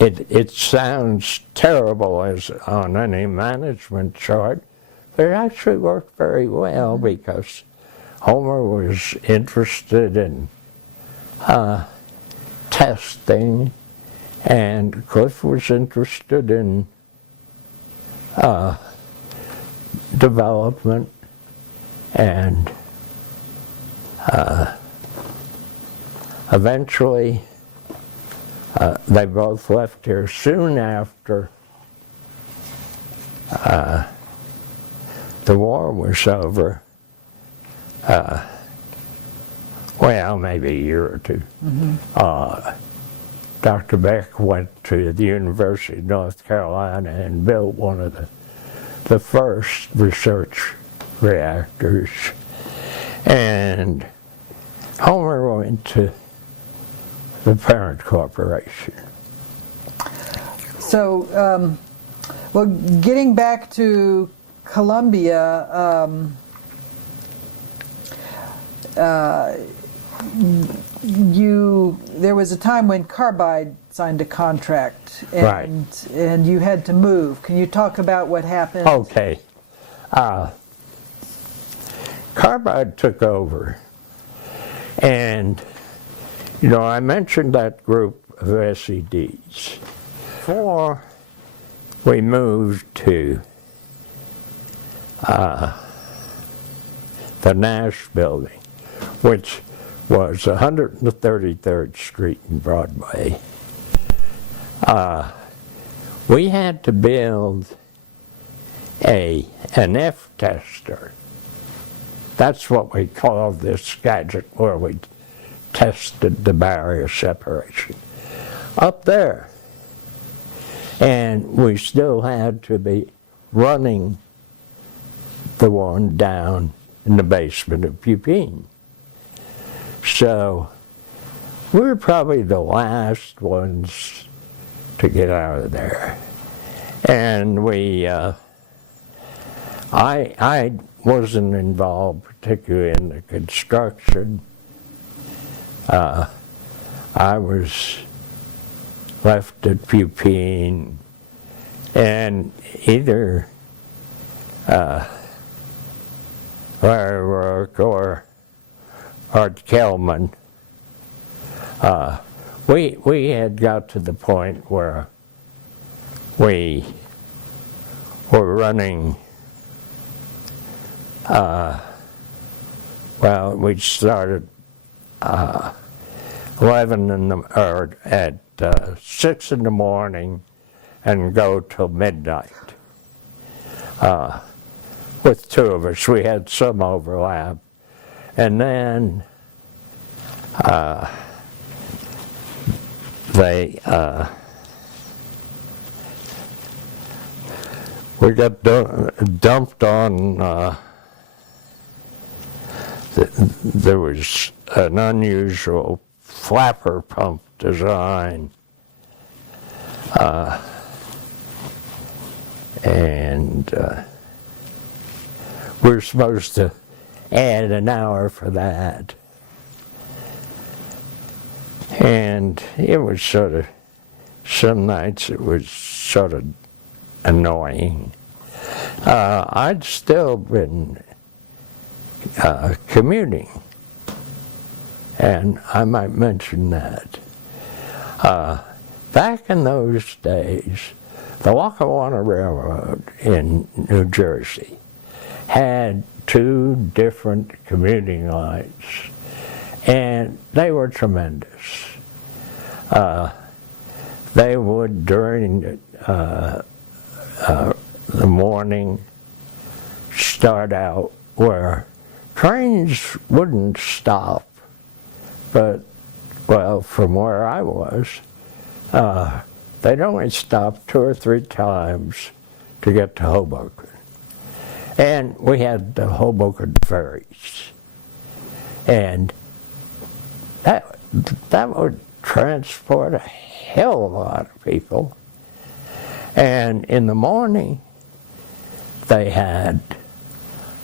It sounds terrible as on any management chart, but it actually worked very well because Homer was interested in testing, and Cliff was interested in development, and eventually they both left here soon after the war was over. Well, maybe a year or two. Dr. Beck went to the University of North Carolina and built one of the first research reactors. And Homer went to the parent corporation. So, well, getting back to Columbia, there was a time when Carbide signed a contract, and, right, and you had to move. Can you talk about what happened? Okay. Carbide took over, and you know, I mentioned that group of SEDs. Before we moved to the Nash Building, which was 133rd Street and Broadway, we had to build an F tester. That's what we called this gadget where we tested the barrier separation up there. And we still had to be running the one down in the basement of Pupine. So we were probably the last ones to get out of there. And I wasn't involved particularly in the construction. I was left at Pupine, and either Larry Rourke or Art Kelman, we had got to the point where we were running, well, we started 11 in the, or at 6 in the morning and go till midnight. With two of us, we had some overlap. And then we got dumped on, there was an unusual flapper pump design. And we were supposed to add an hour for that. And it was sort of some nights it was sort of annoying. I'd still been commuting, and I might mention that. Back in those days, the Lackawanna Railroad in New Jersey had 2 different commuting lines, and they were tremendous. They would, during the morning, start out where trains wouldn't stop, but, well, from where I was, they'd only stop 2 or 3 times to get to Hoboken. And we had the Hoboken ferries. And that would transport a hell of a lot of people. And in the morning, they had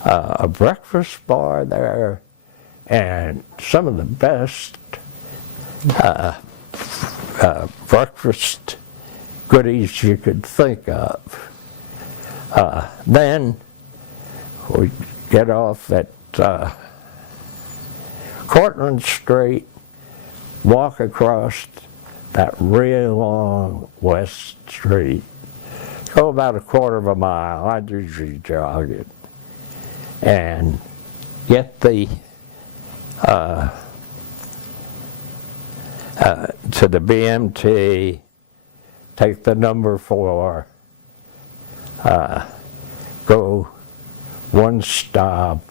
a breakfast bar there and some of the best breakfast goodies you could think of. Then we'd get off at Cortlandt Street, walk across that real long West Street, go about a quarter of a mile. I'd usually jog it, and get the to the BMT, take the number 4, go 1 stop,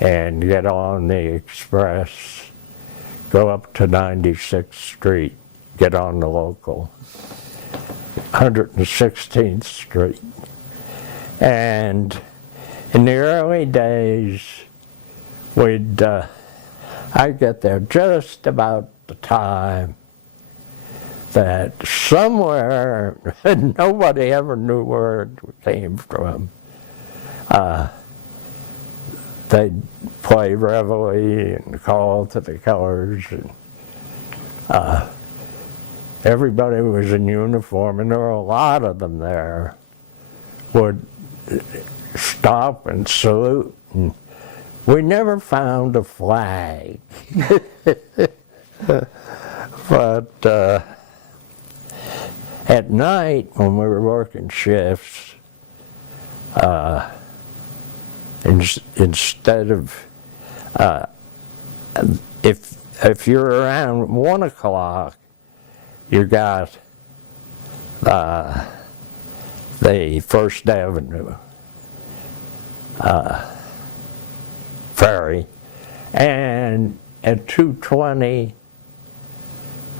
and get on the express, go up to 96th Street, get on the local, 116th Street. And in the early days, I'd get there just about the time that somewhere, nobody ever knew where it came from, they'd play Reveille and Call to the Colors, and everybody was in uniform, and there were a lot of them there, would stop and salute, and we never found a flag. But at night, when we were working shifts, instead of, if you're around 1 o'clock, you got the First Avenue ferry, and at 2:20,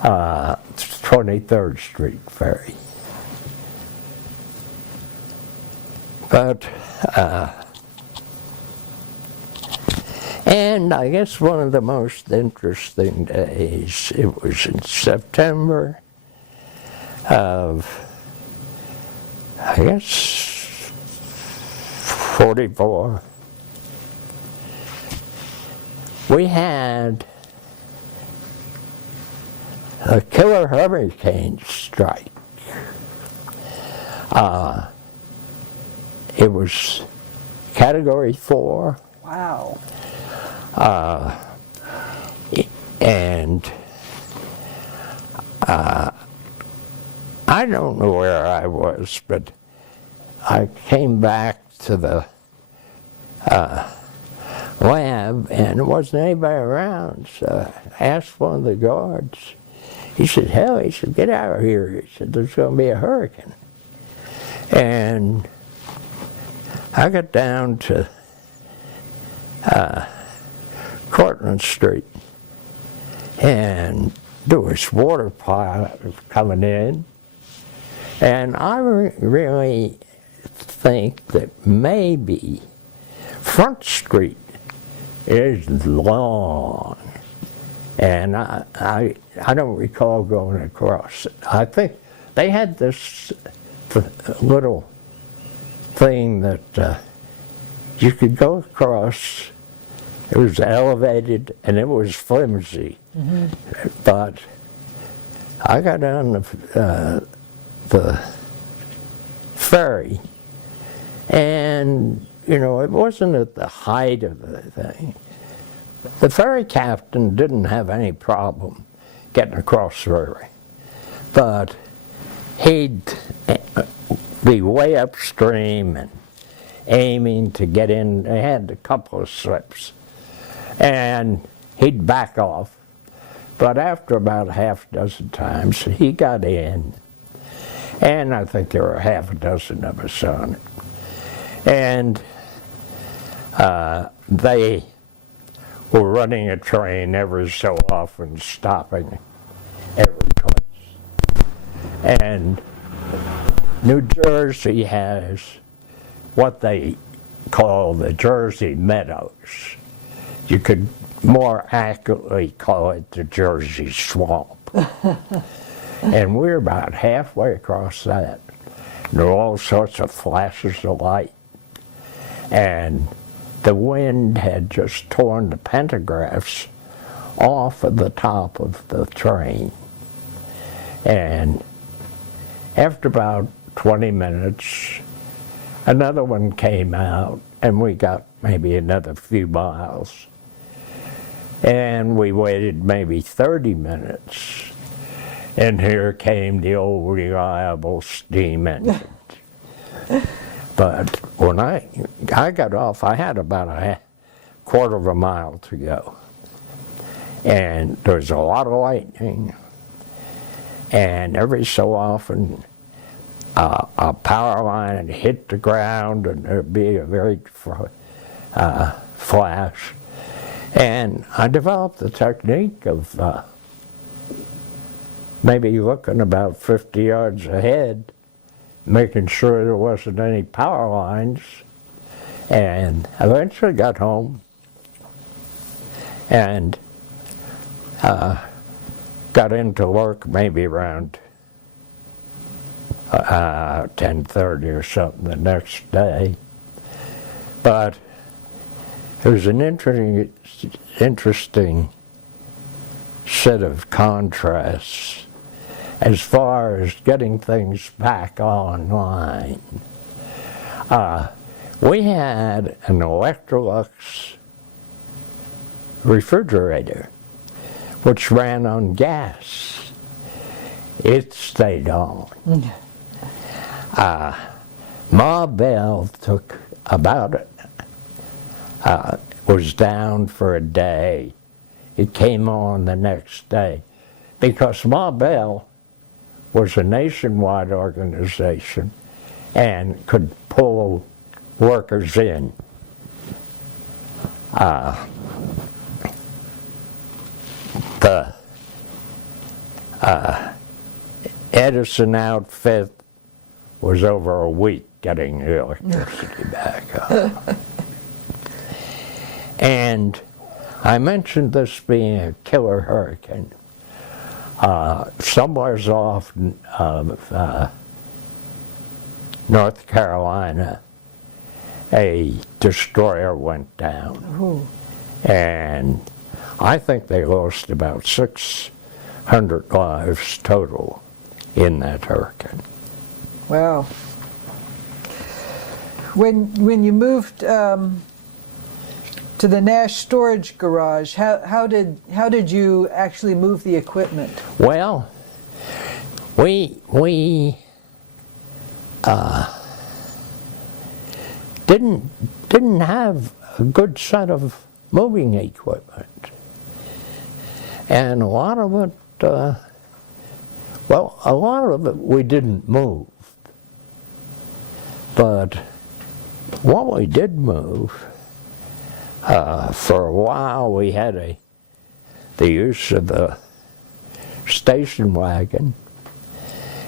23rd Street ferry. But, and I guess one of the most interesting days, it was in September of, I guess, 44. We had a killer hurricane strike. It was Category 4. Wow. And I don't know where I was, but I came back to the lab, and there wasn't anybody around, so I asked one of the guards. He said, hell, he said, get out of here. He said, there's going to be a hurricane. And I got down to Cortlandt Street, and there was water piles coming in, and I really think that maybe Front Street is long, and I don't recall going across it. I think they had this little thing that you could go across. It was elevated and it was flimsy, but I got on the ferry, and you know, it wasn't at the height of the thing. The ferry captain didn't have any problem getting across the river, but he'd be way upstream and aiming to get in. They had a couple of slips, and he'd back off. But after about half a dozen times, he got in, and I think there were half a dozen of us on it. And they were running a train every so often, stopping every place. And New Jersey has what they call the Jersey Meadows. You could more accurately call it the Jersey Swamp. And we're about halfway across that. There are all sorts of flashes of light. And the wind had just torn the pantographs off of the top of the train. And after about 20 minutes, another one came out, and we got maybe another few miles. And we waited maybe 30 minutes, and here came the old reliable steam engine. But when I got off, I had about a quarter of a mile to go. And there was a lot of lightning. And every so often, a power line would hit the ground, and there'd be a very flash. And I developed the technique of maybe looking about 50 yards ahead, making sure there wasn't any power lines, and eventually got home and got into work maybe around 10:30 or something the next day. But it was an interesting set of contrasts as far as getting things back online. We had an Electrolux refrigerator which ran on gas. It stayed on. Ma Bell took about it. Was down for a day. It came on the next day because Ma Bell was a nationwide organization and could pull workers in. The Edison outfit was over a week getting the electricity back up. And I mentioned this being a killer hurricane. Somewheres off of North Carolina, a destroyer went down. Ooh. And I think they lost about 600 lives total in that hurricane. Wow. When you moved to the Nash Storage Garage, how did you actually move the equipment? Well, we didn't have a good set of moving equipment, and a lot of it, a lot of it we didn't move, but what we did move. For a while we had the use of the station wagon,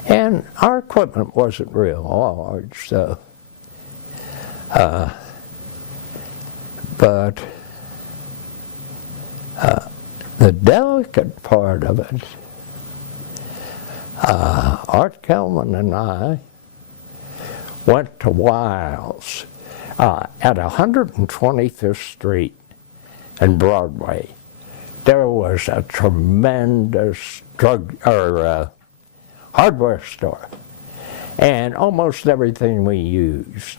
and our equipment wasn't real large, so but the delicate part of it, Art Kelman and I went to Wiles at 125th Street and Broadway there was a tremendous hardware store, and almost everything we used,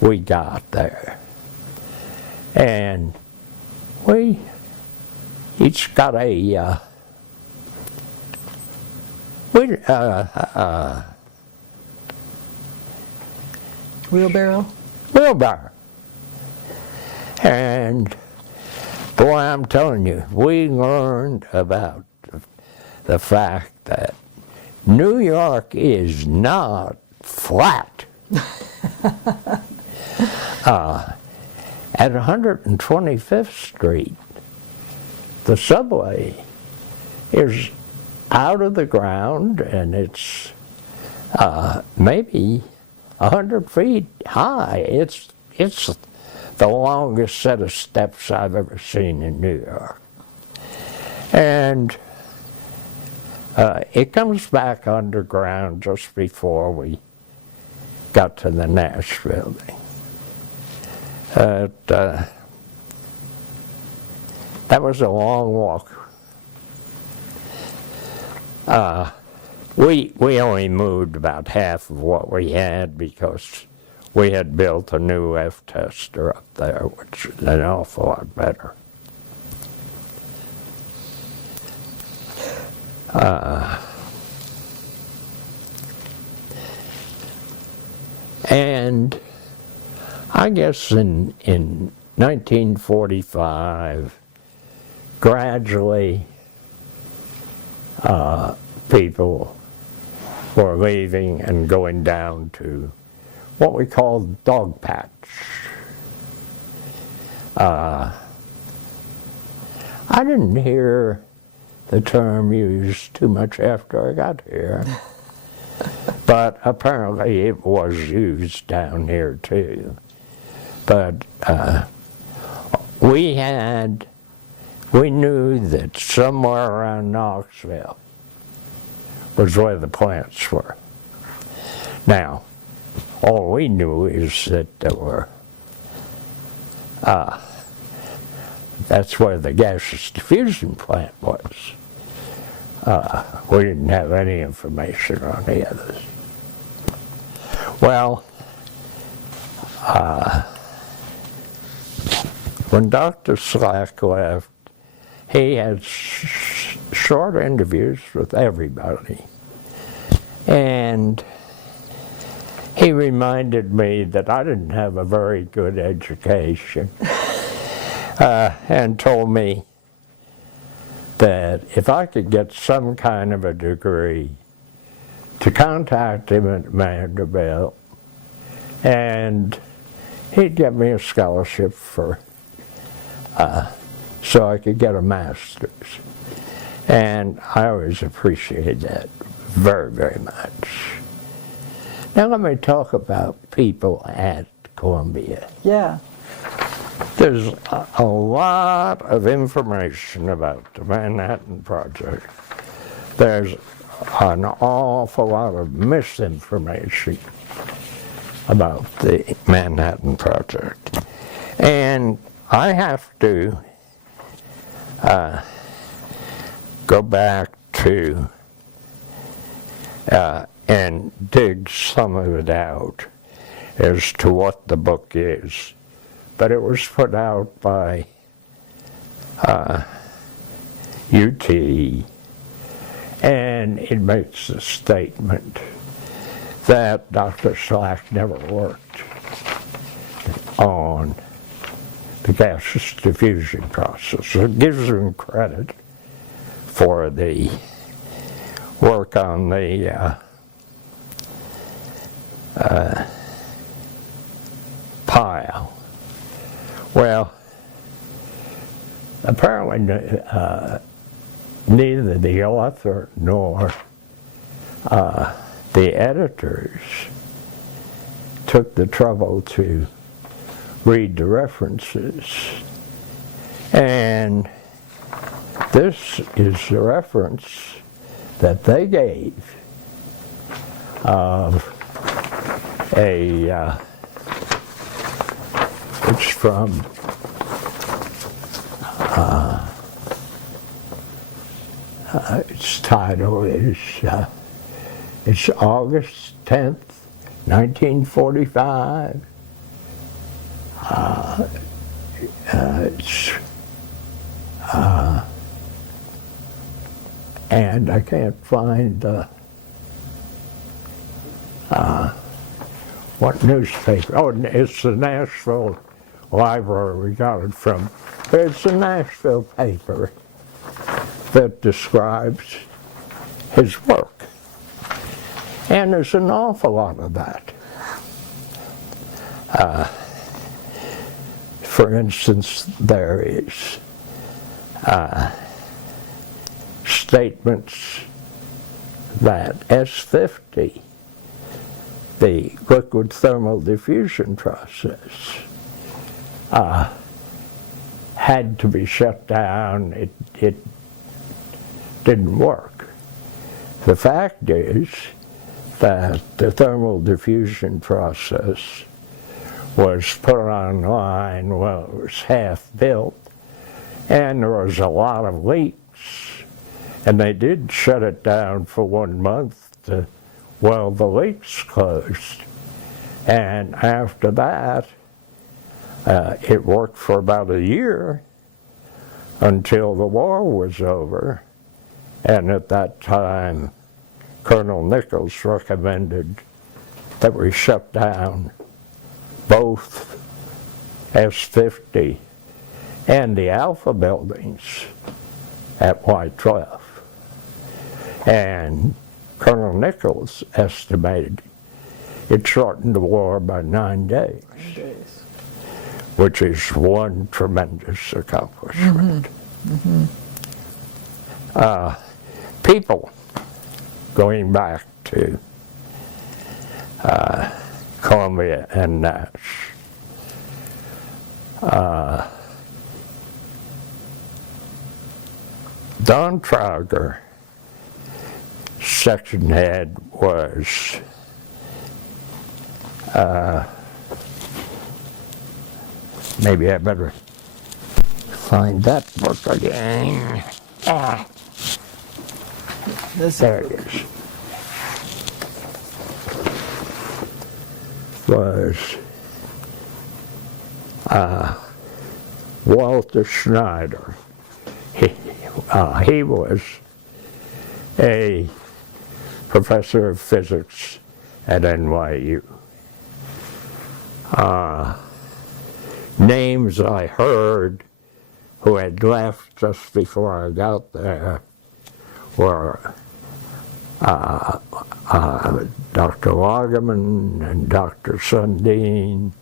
we got there. And we each got a Wheelbarrow? wheelbarrow. And boy, I'm telling you, we learned about the fact that New York is not flat. At 125th Street, the subway is out of the ground, and it's maybe 100 feet high. It's the longest set of steps I've ever seen in New York. And it comes back underground just before we got to the Nash Building. That was a long walk. We only moved about half of what we had because we had built a new F-tester up there, which is an awful lot better. And I guess in 1945, gradually people were leaving and going down to what we called dog patch. I didn't hear the term used too much after I got here, but apparently it was used down here too. But we knew that somewhere around Knoxville was where the plants were. Now, all we knew is that there were, that's where the gaseous diffusion plant was. We didn't have any information on the others. Well, when Dr. Slack left, he had short interviews with everybody. And he reminded me that I didn't have a very good education and told me that if I could get some kind of a degree, to contact him at Vanderbilt, and he'd get me a scholarship for so I could get a master's. And I always appreciated that very, very much. Now let me talk about people at Columbia. Yeah. There's a lot of information about the Manhattan Project. There's an awful lot of misinformation about the Manhattan Project. And I have to go back to and dig some of it out as to what the book is. But it was put out by UT, and it makes the statement that Dr. Slack never worked on the gaseous diffusion process. It gives him credit for the work on the pile. Well, apparently neither the author nor the editors took the trouble to read the references. And this is the reference that they gave of it's from its title is, it's August 10th, 1945. And I can't find what newspaper. Oh, it's the Nashville Library we got it from. But it's a Nashville paper that describes his work. And there's an awful lot of that. For instance, there is statements that S50, the liquid thermal diffusion process, had to be shut down. It didn't work. The fact is that the thermal diffusion process was put online while it was half built, and there was a lot of leaks, and they did shut it down for 1 month while the leaks closed. And after that, it worked for about a year until the war was over, and at that time Colonel Nichols recommended that we shut down both S50 and the Alpha buildings at WWII. And Colonel Nichols estimated it shortened the war by 9 days. 9 days. Which is one tremendous accomplishment. Mm-hmm. Mm-hmm. People, going back to Columbia and Nash, Don Trauger, section head, was maybe I better find that book again. There it is. Was Walter Schneider. He was a professor of physics at NYU. Names I heard who had left just before I got there were Dr. Lagerman and Dr. Sundin.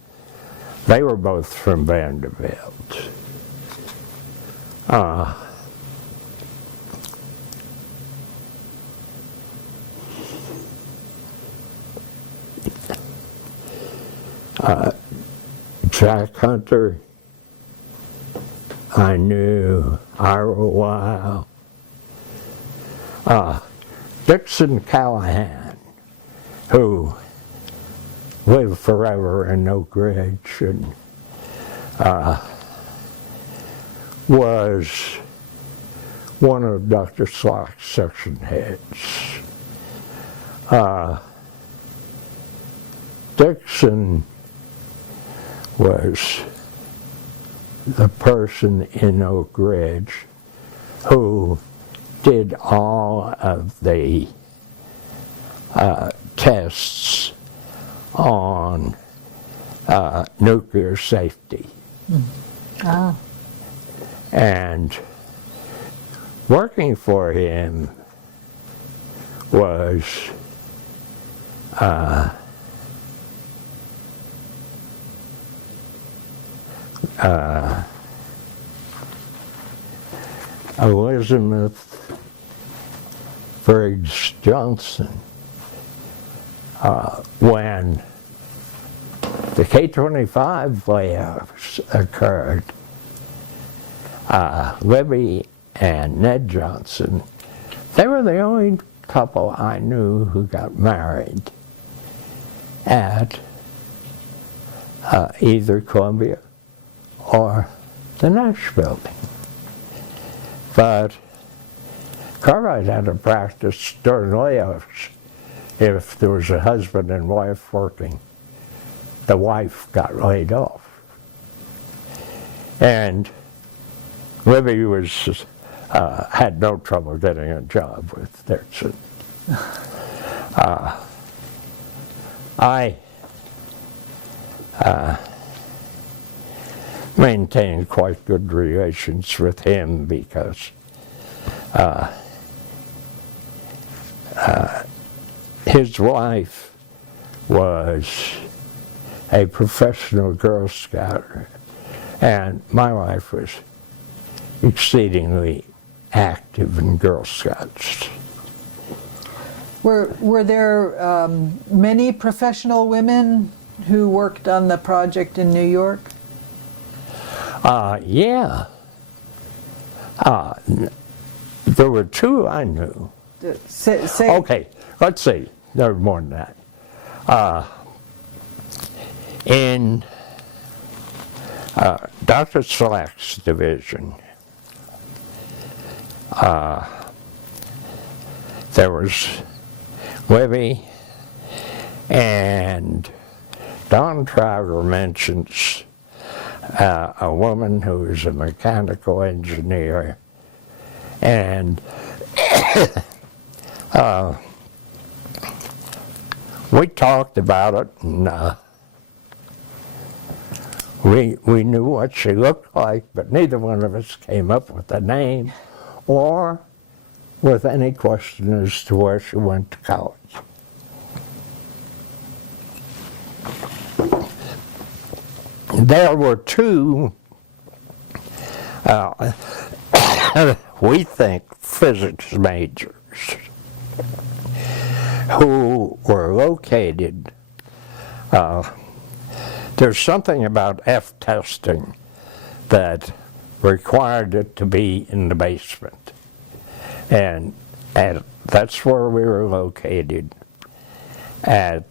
They were both from Vanderbilt. Jack Hunter, I knew Ira Weil. Dixon Callahan, who lived forever in Oak Ridge and was one of Dr. Slock's section heads. Dixon was the person in Oak Ridge who did all of the tests on nuclear safety. And working for him was Elizabeth Briggs Johnson. When the K-25 layoffs occurred, Libby and Ned Johnson, they were the only couple I knew who got married at either Columbia or the Nash Building. But Cartwright had to practice during layoffs. If there was a husband and wife working, the wife got laid off. And Libby was had no trouble getting a job with Dixon. I maintained quite good relations with him because his wife was a professional Girl Scout, and my wife was exceedingly active in Girl Scouts. Were there many professional women who worked on the project in New York? Yeah. There were two I knew. Say, Okay, let's see. There's more than that. In Dr. Slack's division, there was Libby, and Don Trower mentions a woman who was a mechanical engineer, and we talked about it, and we knew what she looked like, but neither one of us came up with a name or with any question as to where she went to college. There were two, we think, physics majors who were located. There's something about F testing that required it to be in the basement. And that's where we were located, at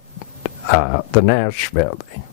the Nash Building.